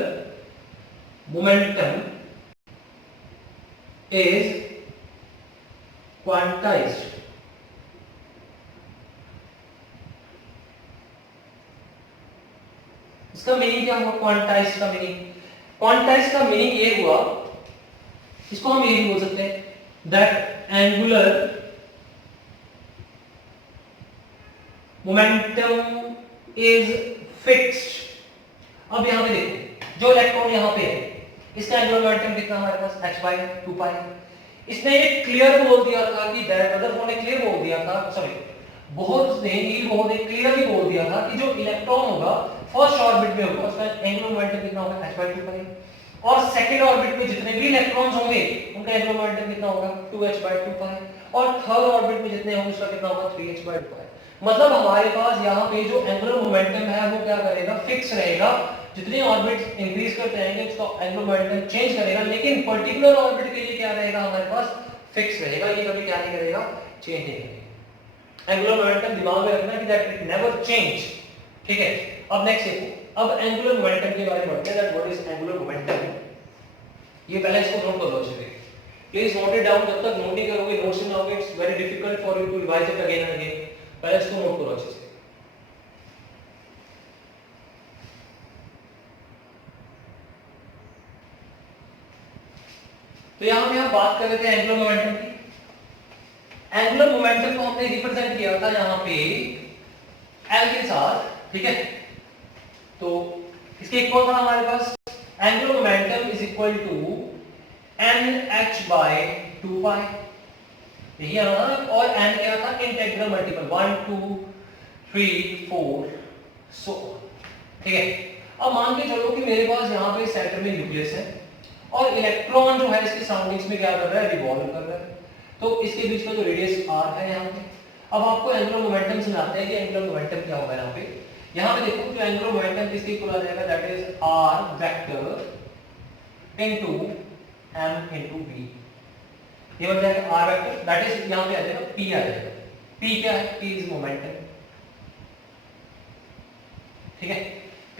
momentum is quantized। इसका मीनिंग क्या हुआ क्वांटाइज का मीनिंग? क्वांटाइज का मीनिंग ये हुआ, इसको हम ये भी बोल सकते हैं that angular momentum is fixed. अब यहां पे देखो जो इलेक्ट्रॉन यहां पे है इसका एंगुलर मोमेंटम कितना हमारे पास h by 2 पाई। इसने एक क्लियर बोल दिया था कि दैट रदरफोर्ड ने क्लियर बोल दिया था, सॉरी बहुत ने नील बोल ने क्लियरली बोल दिया था कि जो इलेक्ट्रॉन होगा फर्स्ट ऑर्बिट में होगा उसका एंगुलर मोमेंटम कितना होगा h by 2 पाई, और सेकंड ऑर्बिट में जितने भी इलेक्ट्रॉन्स होंगे उनका एंगुलर मोमेंटम कितना होगा 2h by 2 पाई, और थर्ड ऑर्बिट में जितने होंगे उसका कितना होगा 3h by 2 पाई। मतलब हमारे पास यहाँ पे जो एंगुलर मोमेंटम है वो क्या करेगा, फिक्स रहेगा। जितने ऑर्बिट्स इंक्रीज करते रहेंगे उसका एंगुलर मोमेंटम चेंज करेगा, लेकिन पर्टिकुलर ऑर्बिट के लिए क्या रहेगा हमारे पास फिक्स रहेगा, ये कभी क्या नहीं करेगा, चेंज नहीं करेगा। एंगुलर मोमेंटम दिमाग में रखना कि दैट इट नेवर चेंज, ठीक है। अब नेक्स्ट देखो, अब एंगुलर मोमेंटम के बारे में पढ़ते हैं, that what is angular momentum. ये पहले इसको नोट कर लो अच्छे से, प्लीज नोट इट डाउन। जब तक नोट नहीं करोगे, नोट्स नहीं लाओगे, it's very difficult for you to revise it again and again. पहले इसको नोट करो अच्छे से। तो यहां पे हम बात कर रहे थे एंगुलर मोमेंटम की। एंगुलर मोमेंटम को हमने रिप्रेजेंट किया था यहां पे L के साथ, ठीक है। तो इसके इक्वल था हमारे पास angular momentum is equal to NH by 2 pi, यही है ना, और n क्या था इंटेग्रल मल्टीपल 1 2 3 4 सो, ठीक है। अब मान के चलो कि मेरे पास यहाँ पे सेंटर में न्यूक्लियस है और इलेक्ट्रॉन जो है इसके सराउंडिंग्स में क्या कर रहा है, रिवॉल्व कर रहा है। तो इसके बीच का जो रेडियस r है यहाँ पे, अब आपको एंगुलर मोमेंटम समझाते हैं कि एंगुलर मोमेंटम क्या होगा यहाँ पे। यहाँ पे देखो जो एंगुलर मोमेंटम किसके इक्वल आ जाएगा, that is r vector into m into v। ये बन जाएगा r वेक्टर, दैट इज यहाँ पे आ जाएगा p आ जाएगा। p क्या है, p इज मोमेंटम, ठीक है।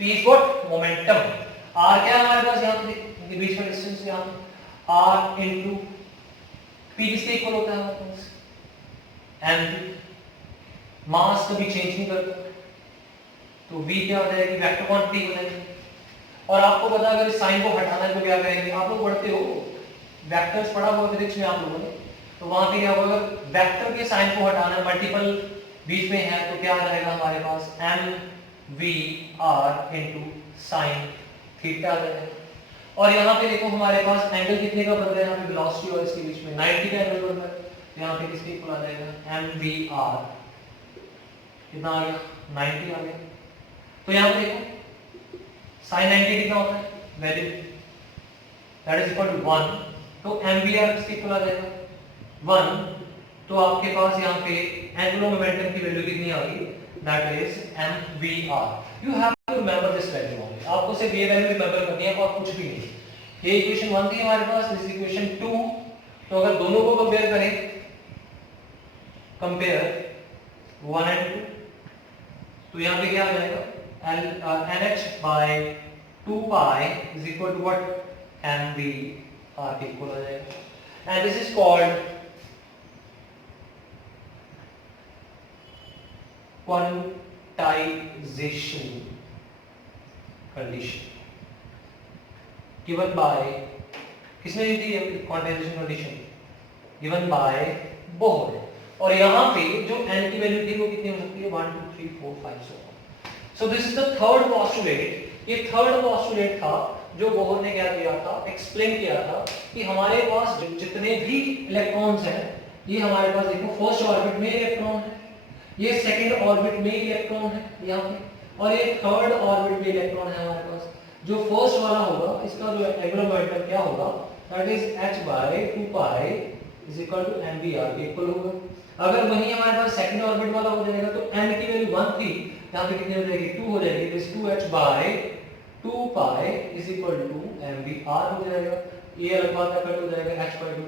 p is what, momentum. r क्या है हमारे पास यहाँ पे बीच में डिस्टेंस, यहाँ r इनटू p किसके इक्वल होता है हमारे पास, m। मास कभी चेंज नहीं करता, तो v क्या हो जाएगी, वेक्टर क्वांटिटी हो जाएगी। और आपको पता है अगर इस साइन को हटाना है तो क्या करेंगे, आप लोग पढ़ते हो वेक्टर्स पढ़ा हुआ फिजिक्स में आप लोगों ने, तो वहां पे क्या होगा, वेक्टर के साइन को हटाना है, मल्टीपल बीच में है तो क्या आ जाएगा हमारे पास m v r into sin theta आ जाएगा। और यहाँ पे देखो हमारे पास एंगल कितने का बन रहा है, यहाँ पे वेलोसिटी और इसके बीच में 90 का एंगल बन रहा है, तो यहाँ पे किसके इक्वल आ जाएगा, m v r कितना आ गया, 90 आ गया। तो यहाँ पे देखो sin 90 कितना होता है, value that is equal to 1, तो mvr किसके इक्वल आ जाएगा 1। तो आपके पास यहाँ पे एंगुलर मोमेंटम की वैल्यू कितनी आ गई, that is mvr। You have to remember this value only, आपको सिर्फ ये वैल्यू रिमेंबर करनी है और कुछ भी नहीं। ये इक्वेशन 1 थी हमारे पास, दिस इक्वेशन 2। तो अगर दोनों को कंपेयर करें, कंपेयर 1 एंड 2, तो यहाँ पे क्या आ जाएगा, NH by 2 pi is equal to what, mv r के इक्वल आ जाएगा। and this is called quantization condition given by, किसने दी थी quantization condition? Given by Bohr. और यहाँ पे जो n की वैल्यू थी वो कितनी हो सकती है? 1 2 3 4 5 so this is the third postulate. ये थर्ड पोस्टुलेट था जो बोहर ने क्या किया था, एक्सप्लेन किया था कि हमारे पास जितने भी इलेक्ट्रॉन्स हैं, ये हमारे पास देखो फर्स्ट ऑर्बिट में इलेक्ट्रॉन है, ये सेकंड ऑर्बिट में इलेक्ट्रॉन है यहाँ पे, और ये थर्ड ऑर्बिट में इलेक्ट्रॉन है हमारे पास। जो फर्स्ट वाला होगा इसका जो एंगुलर मोमेंटम क्या होगा, that is h by 2 pi is equal to mvr के इक्वल होगा। अगर वही हमारे पास सेकंड ऑर्बिट वाला हो जाएगा तो n की वैल्यू 1 थी, यहाँ पे कितनी हो जाएगी? 2 हो जाएगी, this 2h by 2 pi is equal to mvr हो जाएगा। ये अलग का कट हो जाएगा h by 2।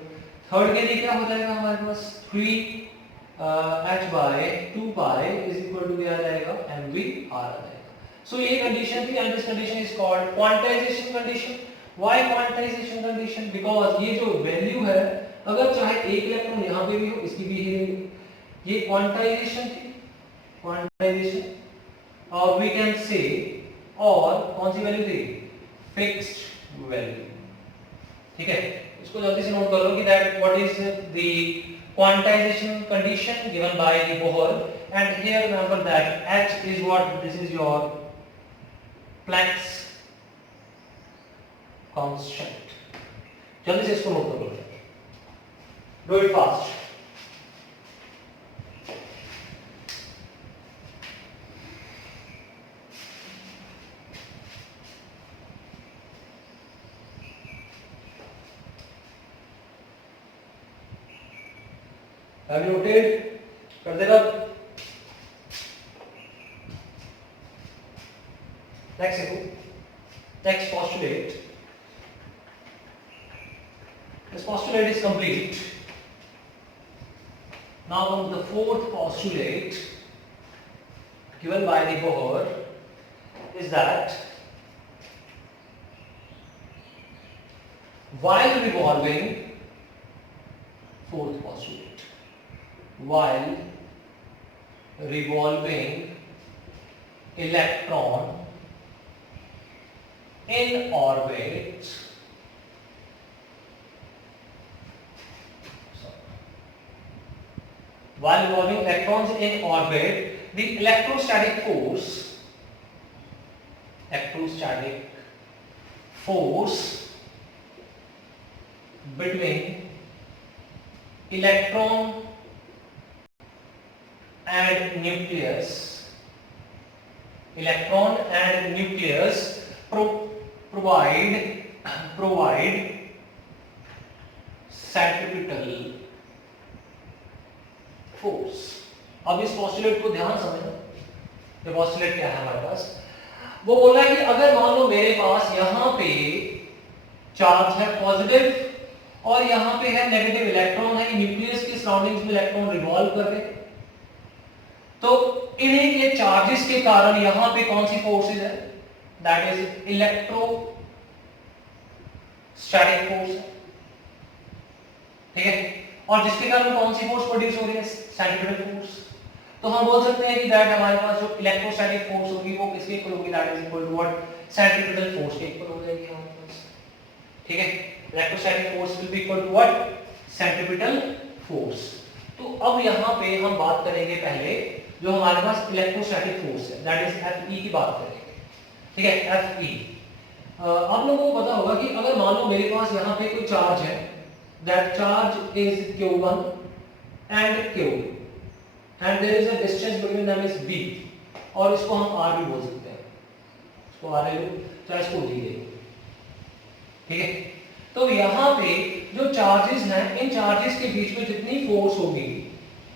थर्ड के लिए क्या हो जाएगा हमारे पास? 3 h by 2 pi is equal to क्या आ जाएगा? mvr आ जाएगा। So ये कंडीशन थी and this condition is called quantization condition। Why quantization condition? Because ये जो वैल्यू है, अगर चाहे एक इलेक्ट्रॉन यहाँ पे भी हो, इसकी भी है, ये क्वांटाइजेशन थी, क्वांटाइजेशन, और we can say, और कौन सी वैल्यू थी? Fixed value. ठीक है, इसको जल्दी से नोट कर लो कि that what is the quantization condition given by the Bohr, and here remember that h is what, this is your Planck's constant। जल्दी से इसको नोट कर लो, do it fast. Have you noted? कर देगा। Next postulate. This postulate is complete. Now comes the fourth postulate given by the Bohr is that while revolving, fourth postulate, while revolving electron in orbit, while revolving electrons in orbit, the electrostatic force between electron and nucleus provide centripetal force। अब इस पोस्टुलेट को ध्यान समझना। ये पोस्टुलेट क्या है हमारे पास? वो बोल रहा है कि अगर मान लो मेरे पास यहाँ पे चार्ज है पॉजिटिव और यहाँ पे है नेगेटिव इलेक्ट्रॉन है, न्यूक्लियस की सराउंडिंग्स में इलेक्ट्रॉन रिवॉल्व कर रहे, तो इन्हीं के चार्जेस के कारण यहाँ पे कौन सी फोर्सेज है? That is electrostatic force. ठीक है, और जिसके कारण कौन सी फोर्स प्रोड्यूस हो रही है? Centripetal force. तो हम बोल सकते हैं कि दैट हमारे पास जो इलेक्ट्रोस्टैटिक फोर्स होगी वो किसके इक्वल होगी? That is equal to what? Centripetal force के इक्वल हो जाएगी हमारे पास। ठीक है, electrostatic force will be equal to what? Centripetal force. तो अब यहाँ पे हम बात करेंगे पहले जो हमारे पास इलेक्ट्रोस्टैटिक फोर्स है, दैट इज Fe की बात करेंगे। ठीक है, Fe। आप लोगों को पता होगा कि अगर मान लो मेरे पास यहाँ पे कोई चार्ज है, that charge is q1 and q2 and there is a distance between them is b, और इसको हम r भी बोल सकते हैं, इसको r ले लो चाहे इसको d ले लो। ठीक है, तो यहाँ पे जो चार्जेस हैं, इन चार्जेस के बीच में जितनी फोर्स होगी,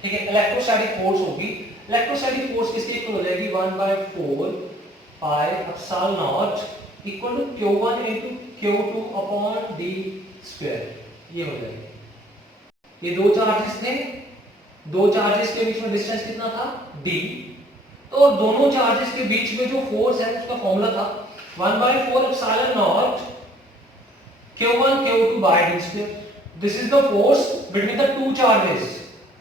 ठीक है, इलेक्ट्रोस्टैटिक फोर्स होगी, इलेक्ट्रोस्टैटिक फोर्स किसके इक्वल हो जाएगी? 1/4 pi epsilon naught equal to q1 into q2 upon d square। ये हो जाएगा। ये दो चार्जेस थे, दो चार्जेस के बीच में डिस्टेंस कितना था? d। तो दोनों चार्जेस के बीच में जो फोर्स है उसका फॉर्मूला था 1/4 epsilon naught q1 q2 by d square। This is the force between the two charges.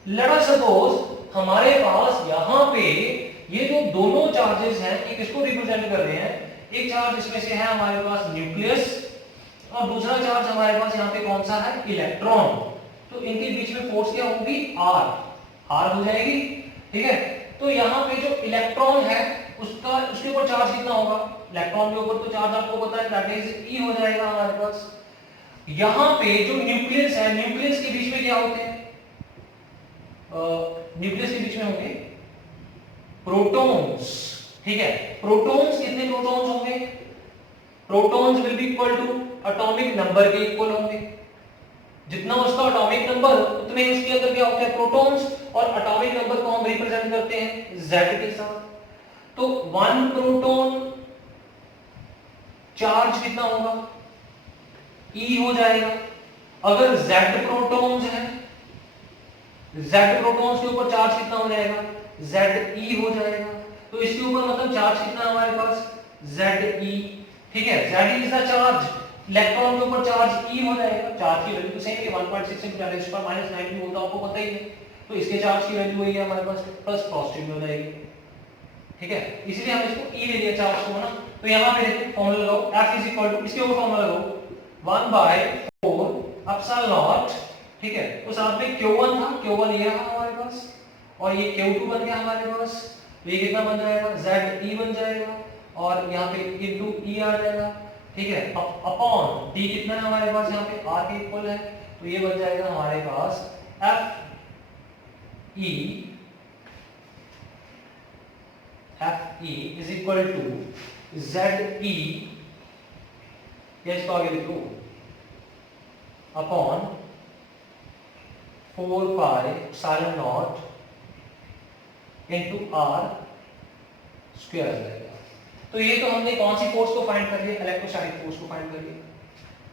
Late us suppose हमारे पास यहाँ पे ये जो दोनों चार्जेस हैं एक इसको रिप्रेजेंट कर रहे हैं, एक चार्ज इसमें से है हमारे पास न्यूक्लियस और दूसरा चार्ज हमारे पास यहाँ पे कौन सा है, इलेक्ट्रॉन। तो इनके बीच में फोर्स क्या होगी, आर हो जाएगी। ठीक है, तो यहाँ पे जो इलेक्ट्रॉन है उसके ऊपर चार्ज कितना होगा, इलेक्ट्रॉन के ऊपर तो चार्ज आपको पता है दैट इज ई हो जाएगा हमारे पास। यहाँ पे जो न्यूक्लियस है, न्यूक्लियस के बीच में क्या होते हैं, न्यूक्लियस के बीच में होंगे प्रोटॉन्स। ठीक है, प्रोटॉन्स कितने प्रोटॉन्स होंगे, protons will be equal to atomic number के इक्वल होंगे। जितना उसका एटॉमिक नंबर उतने ही उसके अंदर क्या होता है, प्रोटॉन्स। और एटॉमिक नंबर को हम रिप्रेजेंट करते हैं Z के साथ। तो 1 प्रोटॉन चार्ज कितना होगा, E हो जाएगा। अगर Z प्रोटॉन्स है, Z प्रोटॉन्स के ऊपर चार्ज कितना हो जाएगा, ZE हो जाएगा। तो इसके ऊपर मतलब चार्ज कितना है हमारे पास, ZE। ठीक है, ZE is the charge, electron के ऊपर चार्ज E हो जाएगा। चार्ज की वैल्यू तो सेम है, 1.6 × 10⁻⁹ होता है, आपको पता ही है। तो इसके चार्ज की वैल्यू वही है हमारे पास, प्लस पॉजिटिव में हो जाएगी। ठीक है, इसलिए हम इसको E ले लिया चार्ज को ना। तो यहां पे देखो फार्मूला लगाओ, F इसके ऊपर फार्मूला लगाओ 1/4 ε0। ठीक है, तो साथ में Q1 था, Q1 ये रहा हमारे पास और ये Q2 बन गया हमारे पास। तो ये कितना बन जाएगा, ZE बन जाएगा और यहाँ पे इनटू E आ जाएगा। ठीक है, अपॉन D कितना है हमारे पास, यहाँ पे R के इक्वल है। तो ये बन जाएगा हमारे पास FE is equal to ZE, या इसको आगे लिखो, अपॉन 4πε0 इनटू R स्क्वायर आ जाएगा। तो ये तो हमने कौन सी फोर्स को फाइंड कर लिया, इलेक्ट्रोस्टैटिक फोर्स को फाइंड कर लिया।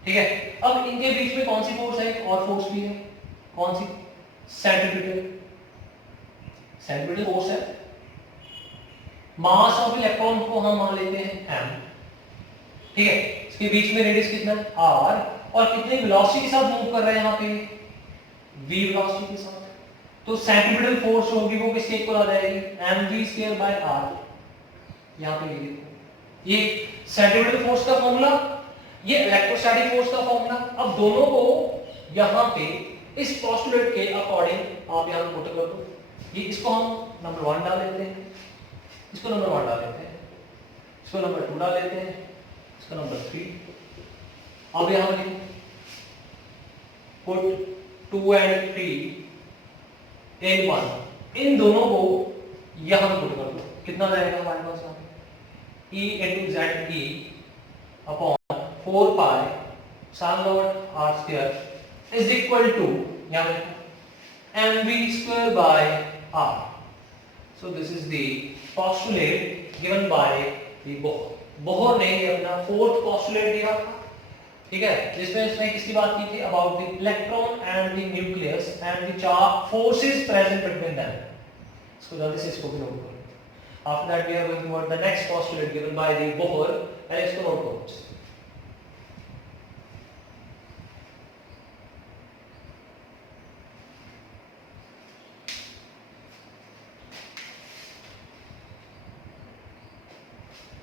ठीक है, अब इनके बीच में कौन सी फोर्स है, एक और फोर्स भी है, कौन सी, सेंट्रीपिटल फोर्स है। मास ऑफ इलेक्ट्रॉन को हम मान लेते हैं m। ठीक है, इसके बीच में रेडियस कितना है, r, और कितने वेलोसिटी के साथ मूव कर रहे हैं यहाँ पे, v वेलोसिटी के साथ। तो सेंट्रीपिटल फोर्स होगी वो किसके इक्वल आ जाएगी, mv²/r। यहाँ पे ये देखो, ये सेंट्रीपिटल फोर्स का फॉर्मूला, ये इलेक्ट्रोस्टैटिक फोर्स का फॉर्मूला। अब दोनों को यहाँ पे इस पोस्टुलेट के अकॉर्डिंग आप यहाँ पुट कर दो। ये इसको हम नंबर 1 डाल देते हैं, इसको नंबर 1 डाल देते हैं, इसको नंबर 2 डाल देते हैं, इसको नंबर 3। अब यहाँ लिखो पुट 2 and 3 in 1। इन दोनों को यहाँ पुट कर दो, कितना जाएगा हमारे पास यहाँ E into ZE upon 4πε0 r² is equal to यहाँ mv²/r। So this is the postulate given by the Bohr। Bohr ने अपना फोर्थ पोस्टुलेट दिया था। ठीक है, जिसमें इसने किसकी बात की थी, about the electron and the nucleus and the charge forces present between them. इसको जल्दी से इसको भी नोट करो। After that we are going toward the next postulate given by the Bohr, and इसको नोट करो।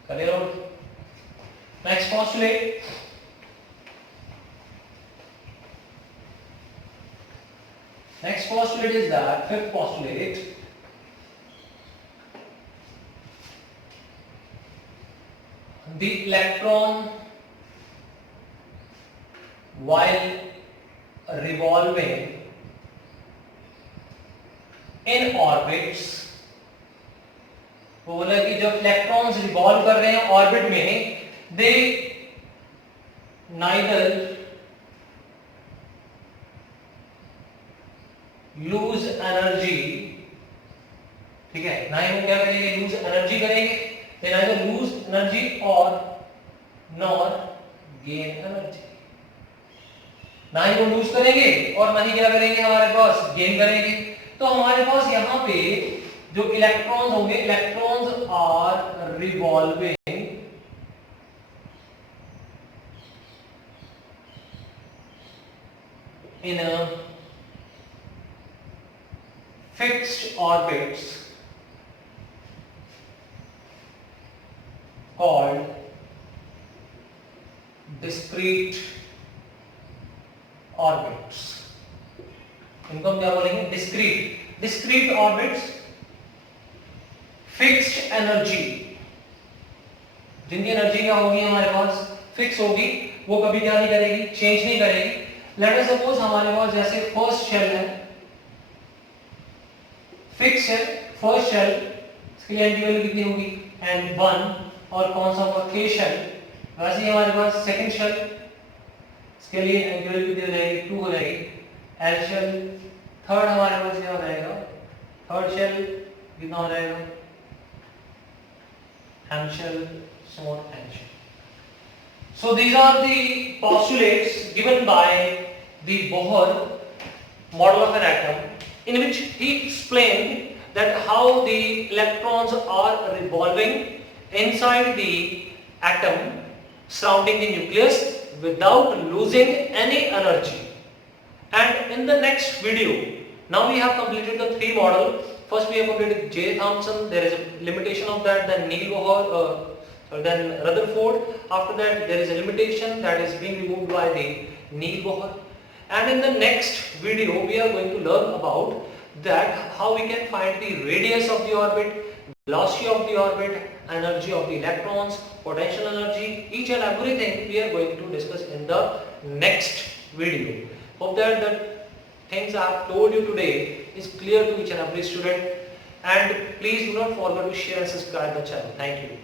Clear? Next postulate. Next postulate is that fifth postulate. The electron while revolving in orbits, वो बोला कि जब इलेक्ट्रॉन्स रिवॉल्व कर रहे हैं ऑर्बिट में, दे नाइदर लूज एनर्जी। ठीक है, ना ही वो क्या करेंगे, लूज एनर्जी करेंगे, दे नाइदर लूज एनर्जी और नॉर गेन एनर्जी। ना ही वो लूज करेंगे और ना ही क्या करेंगे, हमारे पास गेन करेंगे। तो हमारे पास यहाँ पे जो इलेक्ट्रॉन्स होंगे, electrons are revolving in a fixed orbits called discrete orbits. इनको हम क्या बोलेंगे? डिस्क्रीट ऑर्बिट्स, फिक्स्ड एनर्जी, जिनकी एनर्जी क्या होगी हमारे पास फिक्स होगी, वो कभी क्या नहीं करेगी, चेंज नहीं करेगी। लेट अस सपोज हमारे पास जैसे फर्स्ट शेल है, फिक्स है फर्स्ट शेल, इसकी एनर्जी वैल्यू कितनी होगी n1, और कौन सा होगा k शेल, वैसे ही हमारे पास सेकंड शेल, इसके लिए एनर्जी वैल्यू कितनी हो जाएगी 2 हो जाएगी, l शेल, थर्ड हमारे पास क्या हो जाएगा, थर्ड शेल कितना हो जाएगा m shell, small n shell. So these are the postulates given by the Bohr model of an atom, in which he explained that how the electrons are revolving inside the atom surrounding the nucleus without losing any energy. And in the next video, now we have completed the 3 model. First we have completed J. Thomson, there is a limitation of that, then Neil Bohr, then Rutherford. After that there is a limitation that is being removed by the Neil Bohr. And in the next video we are going to learn about that how we can find the radius of the orbit, velocity of the orbit, energy of the electrons, potential energy, each and everything we are going to discuss in the next video. Hope that the things I have told you today is clear to each and every student, and please do not forget to share and subscribe the channel. Thank you.